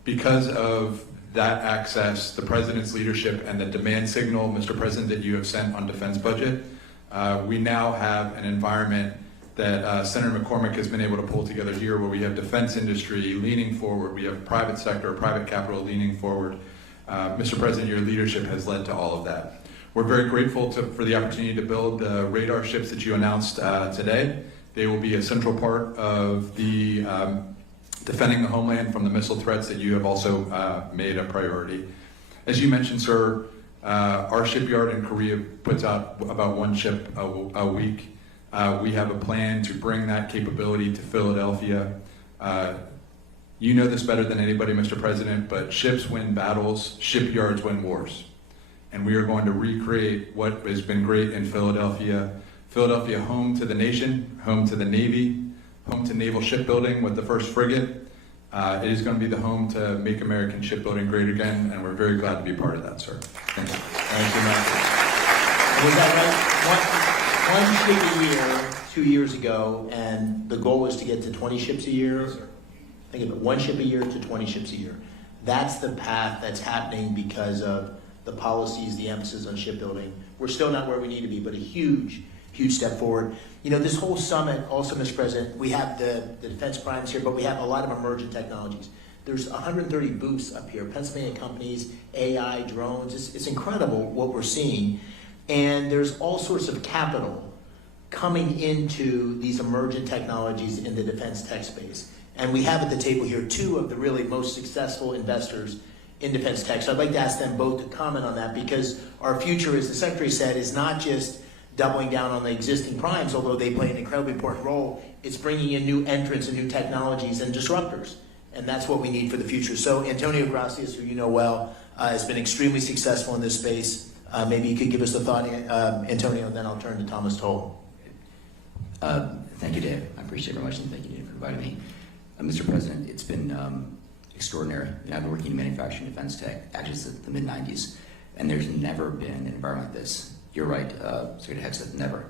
Because of that access, the President's leadership, and the demand signal, Mr. President, that you have sent on defense budget, we now have an environment that Senator McCormick has been able to pull together here where we have defense industry leaning forward, we have private sector, private capital leaning forward. Mr. President, your leadership has led to all of that. We're very grateful for the opportunity to build the radar ships that you announced today. They will be a central part of the defending the homeland from the missile threats that you have also made a priority. As you mentioned, sir, our shipyard in Korea puts out about one ship a week. We have a plan to bring that capability to Philadelphia. You know this better than anybody, Mr. President, but ships win battles, shipyards win wars. And we are going to recreate what has been great in Philadelphia. Philadelphia, home to the nation, home to the Navy, home to naval shipbuilding with the first frigate. It is going to be the home to make American shipbuilding great again, and we're very glad to be a part of that, sir. Thank you. Thank you, Michael. Was that right? One ship a year 2 years ago, and the goal was to get to 20 ships a year? Yes, sir. Think of it, 1 ship a year to 20 ships a year. That's the path that's happening because of the policies, the emphasis on shipbuilding. We're still not where we need to be, but a huge, huge step forward. You know, this whole summit, also, Mr. President, we have the defense primes here, but we have a lot of emerging technologies. There's 130 booths up here, Pennsylvania companies, AI, drones. It's incredible what we're seeing. And there's all sorts of capital coming into these emerging technologies in the defense tech space. And we have at the table here 2 of the really most successful investors in defense tech. So I'd like to ask them both to comment on that, because our future, as the Secretary said, is not just doubling down on the existing primes, although they play an incredibly important role. It's bringing in new entrants and new technologies and disruptors. And that's what we need for the future. So Antonio Gracias, who you know well, has been extremely successful in this space. Maybe you could give us a thought, Antonio, and then I'll turn to Thomas Toll. Thank you, Dave. I appreciate it very much, and thank you, Dave, for inviting me. Mr. President, it's been extraordinary. I've been working in manufacturing defense tech actually since the mid-90s, and there's never been an environment like this. You're right, Secretary Hegseth, never.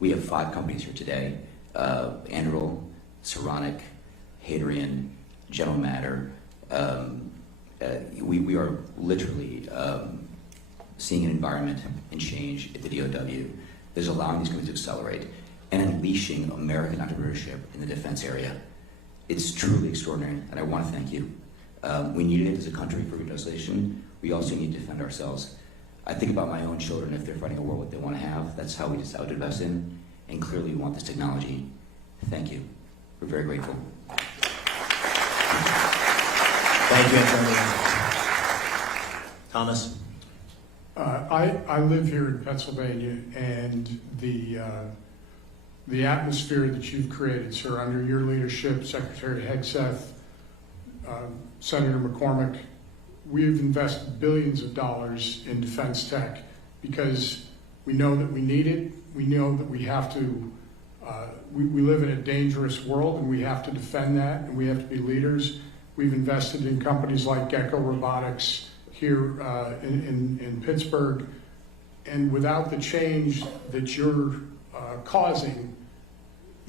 We have 5 companies here today, Anduril, Saronic, Hadrian, General Matter. We are literally seeing an environment and change at the DOW that is allowing these companies to accelerate and unleashing American entrepreneurship in the defense area. It's truly extraordinary, and I want to thank you. We need it as a country for revitalization. We also need to defend ourselves. I think about my own children. If they're fighting a war, what they want to have, that's how we decide to invest in, and clearly we want this technology. Thank you. We're very grateful. Thank you, Antonio. Thomas? I live here in Pennsylvania, and the atmosphere that you've created, sir, under your leadership, Secretary Hegseth, Senator McCormick, we've invested billions of dollars in defense tech because we know that we need it. We know that we have to, we live in a dangerous world, and we have to defend that, and we have to be leaders. We've invested in companies like Gecko Robotics here in Pittsburgh, and without the change that you're causing,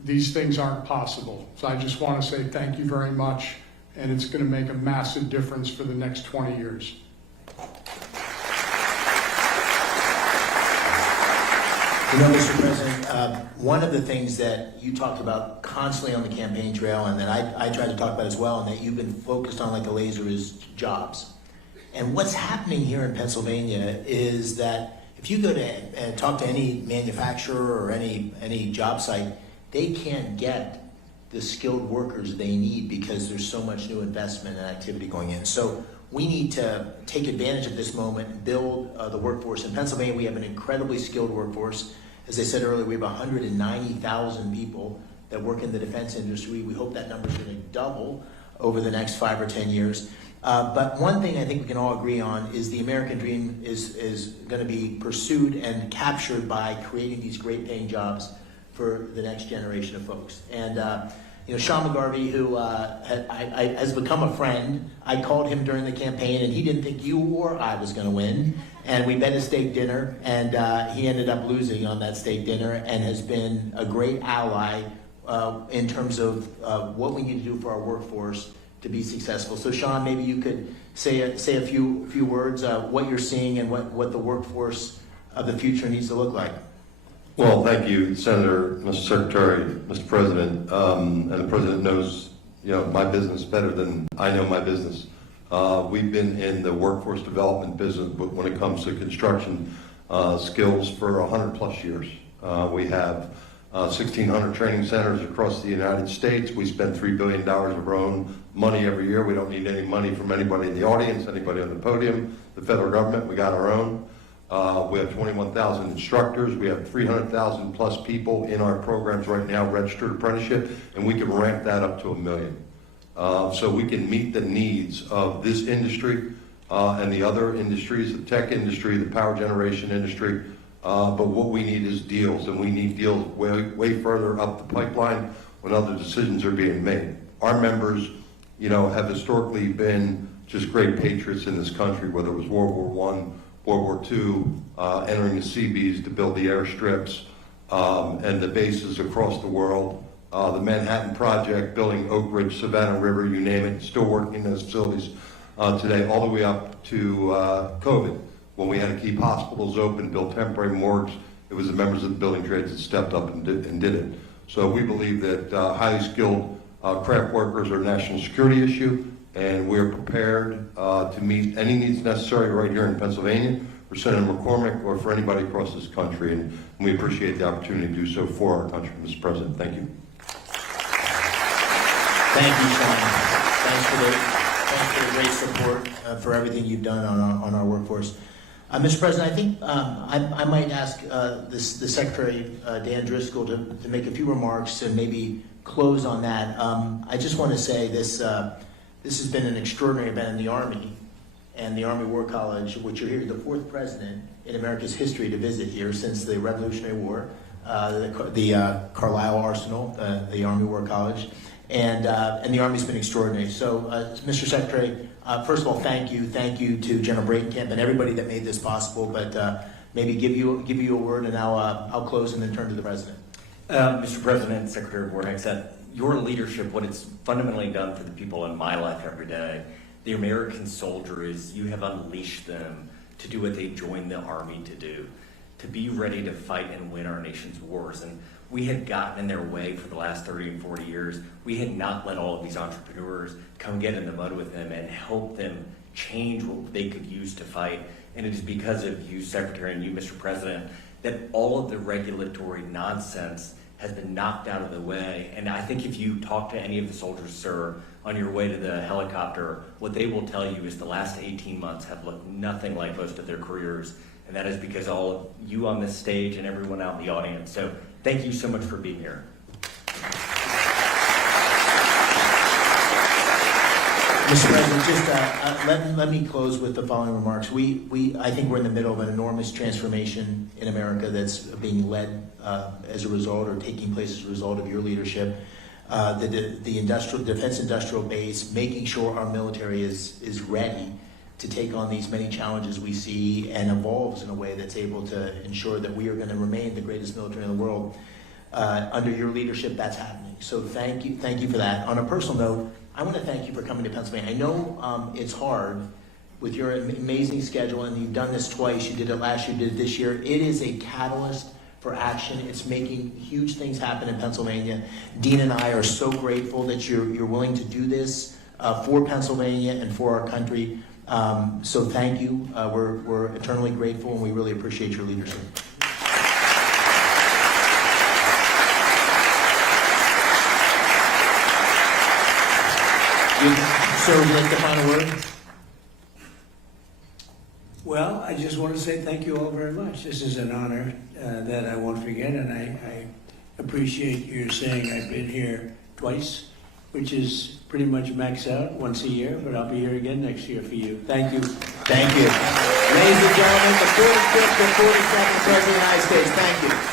these things aren't possible. So I just want to say thank you very much, and it's going to make a massive difference for the next 20 years. You know, Mr. President, one of the things that you talked about constantly on the campaign trail, and that I tried to talk about as well, and that you've been focused on like a laser, is jobs. And what's happening here in Pennsylvania is that If you go to and talk to any manufacturer or any job site, they can't get the skilled workers they need because there's so much new investment and activity going in. So we need to take advantage of this moment and build the workforce. In Pennsylvania, we have an incredibly skilled workforce. As I said earlier, we have 190,000 people that work in the defense industry. We hope that number is going to double over the next 5 or 10 years. But one thing I think we can all agree on is the American dream is going to be pursued and captured by creating these great paying jobs for the next generation of folks. And Sean McGarvey, who has become a friend, I called him during the campaign, and he didn't think you or I was going to win. And we bet a steak dinner, and he ended up losing on that steak dinner, and has been a great ally in terms of what we need to do for our workforce to be successful. So Sean, maybe you could say a few words, what you're seeing and what the workforce of the future needs to look like. Well, thank you, Senator, Mr. Secretary, Mr. President, and the President knows, my business better than I know my business. We've been in the workforce development business when it comes to construction skills for 100 plus years. We have 1,600 training centers across the United States. We spend $3 billion of our own money every year. We don't need any money from anybody in the audience, anybody on the podium, the federal government. We got our own. We have 21,000 instructors. We have 300,000 plus people in our programs right now, registered apprenticeship, and we can ramp that up to 1 million. So we can meet the needs of this industry and the other industries, the tech industry, the power generation industry. But what we need is deals, and we need deals way further up the pipeline when other decisions are being made. Our members, have historically been just great patriots in this country, whether it was World War I, World War II, entering the Seabees to build the airstrips and the bases across the world. The Manhattan Project, building Oak Ridge, Savannah River, you name it, still working in those facilities today, all the way up to COVID. When we had to keep hospitals open, build temporary morgues, it was the members of the building trades that stepped up and did it. So we believe that highly skilled craft workers are a national security issue, and we're prepared to meet any needs necessary right here in Pennsylvania for Senator McCormick or for anybody across this country, and we appreciate the opportunity to do so for our country, Mr. President. Thank you. Thank you, Sean. Thanks for the great support for everything you've done on our workforce. Mr. President, I think I might ask the Secretary, Dan Driscoll, to make a few remarks and maybe close on that. I just want to say this has been an extraordinary event in the Army and the Army War College, which you're here, the 4th president in America's history to visit here since the Revolutionary War, the Carlisle Arsenal, the Army War College, and the Army's been extraordinary. So, Mr. Secretary, first of all, thank you to General Breitenkamp and everybody that made this possible. But maybe give you a word, and I'll close and then turn to the President. Mr. President, Secretary Warheck, your leadership, what it's fundamentally done for the people in my life every day, the American soldier, is you have unleashed them to do what they joined the Army to do, to be ready to fight and win our nation's wars. And we had gotten in their way for the last 30 and 40 years. We had not let all of these entrepreneurs come get in the mud with them and help them change what they could use to fight. And it is because of you, Secretary, and you, Mr. President, that all of the regulatory nonsense has been knocked out of the way. And I think if you talk to any of the soldiers, sir, on your way to the helicopter, what they will tell you is the last 18 months have looked nothing like most of their careers. And that is because all of you on this stage and everyone out in the audience. So thank you so much for being here. Mr. President, just let me close with the following remarks. I think we're in the middle of an enormous transformation in America that's being led as a result, or taking place as a result, of your leadership. The defense industrial base, making sure our military is ready to take on these many challenges we see, and evolves in a way that's able to ensure that we are going to remain the greatest military in the world. Under your leadership, that's happening. So thank you for that. On a personal note, I want to thank you for coming to Pennsylvania. I know it's hard with your amazing schedule, and you've done this twice. You did it last year, you did it this year. It is a catalyst for action. It's making huge things happen in Pennsylvania. Dean and I are so grateful that you're willing to do this for Pennsylvania and for our country. So thank you. We're eternally grateful, and we really appreciate your leadership. Sir, would you like the final word? Well, I just want to say thank you all very much. This is an honor that I won't forget, and I appreciate your saying I've been here twice, which is pretty much maxed out once a year, but I'll be here again next year for you. Thank you. Thank you. Ladies and gentlemen, the 45th and 47th President of the United States, thank you.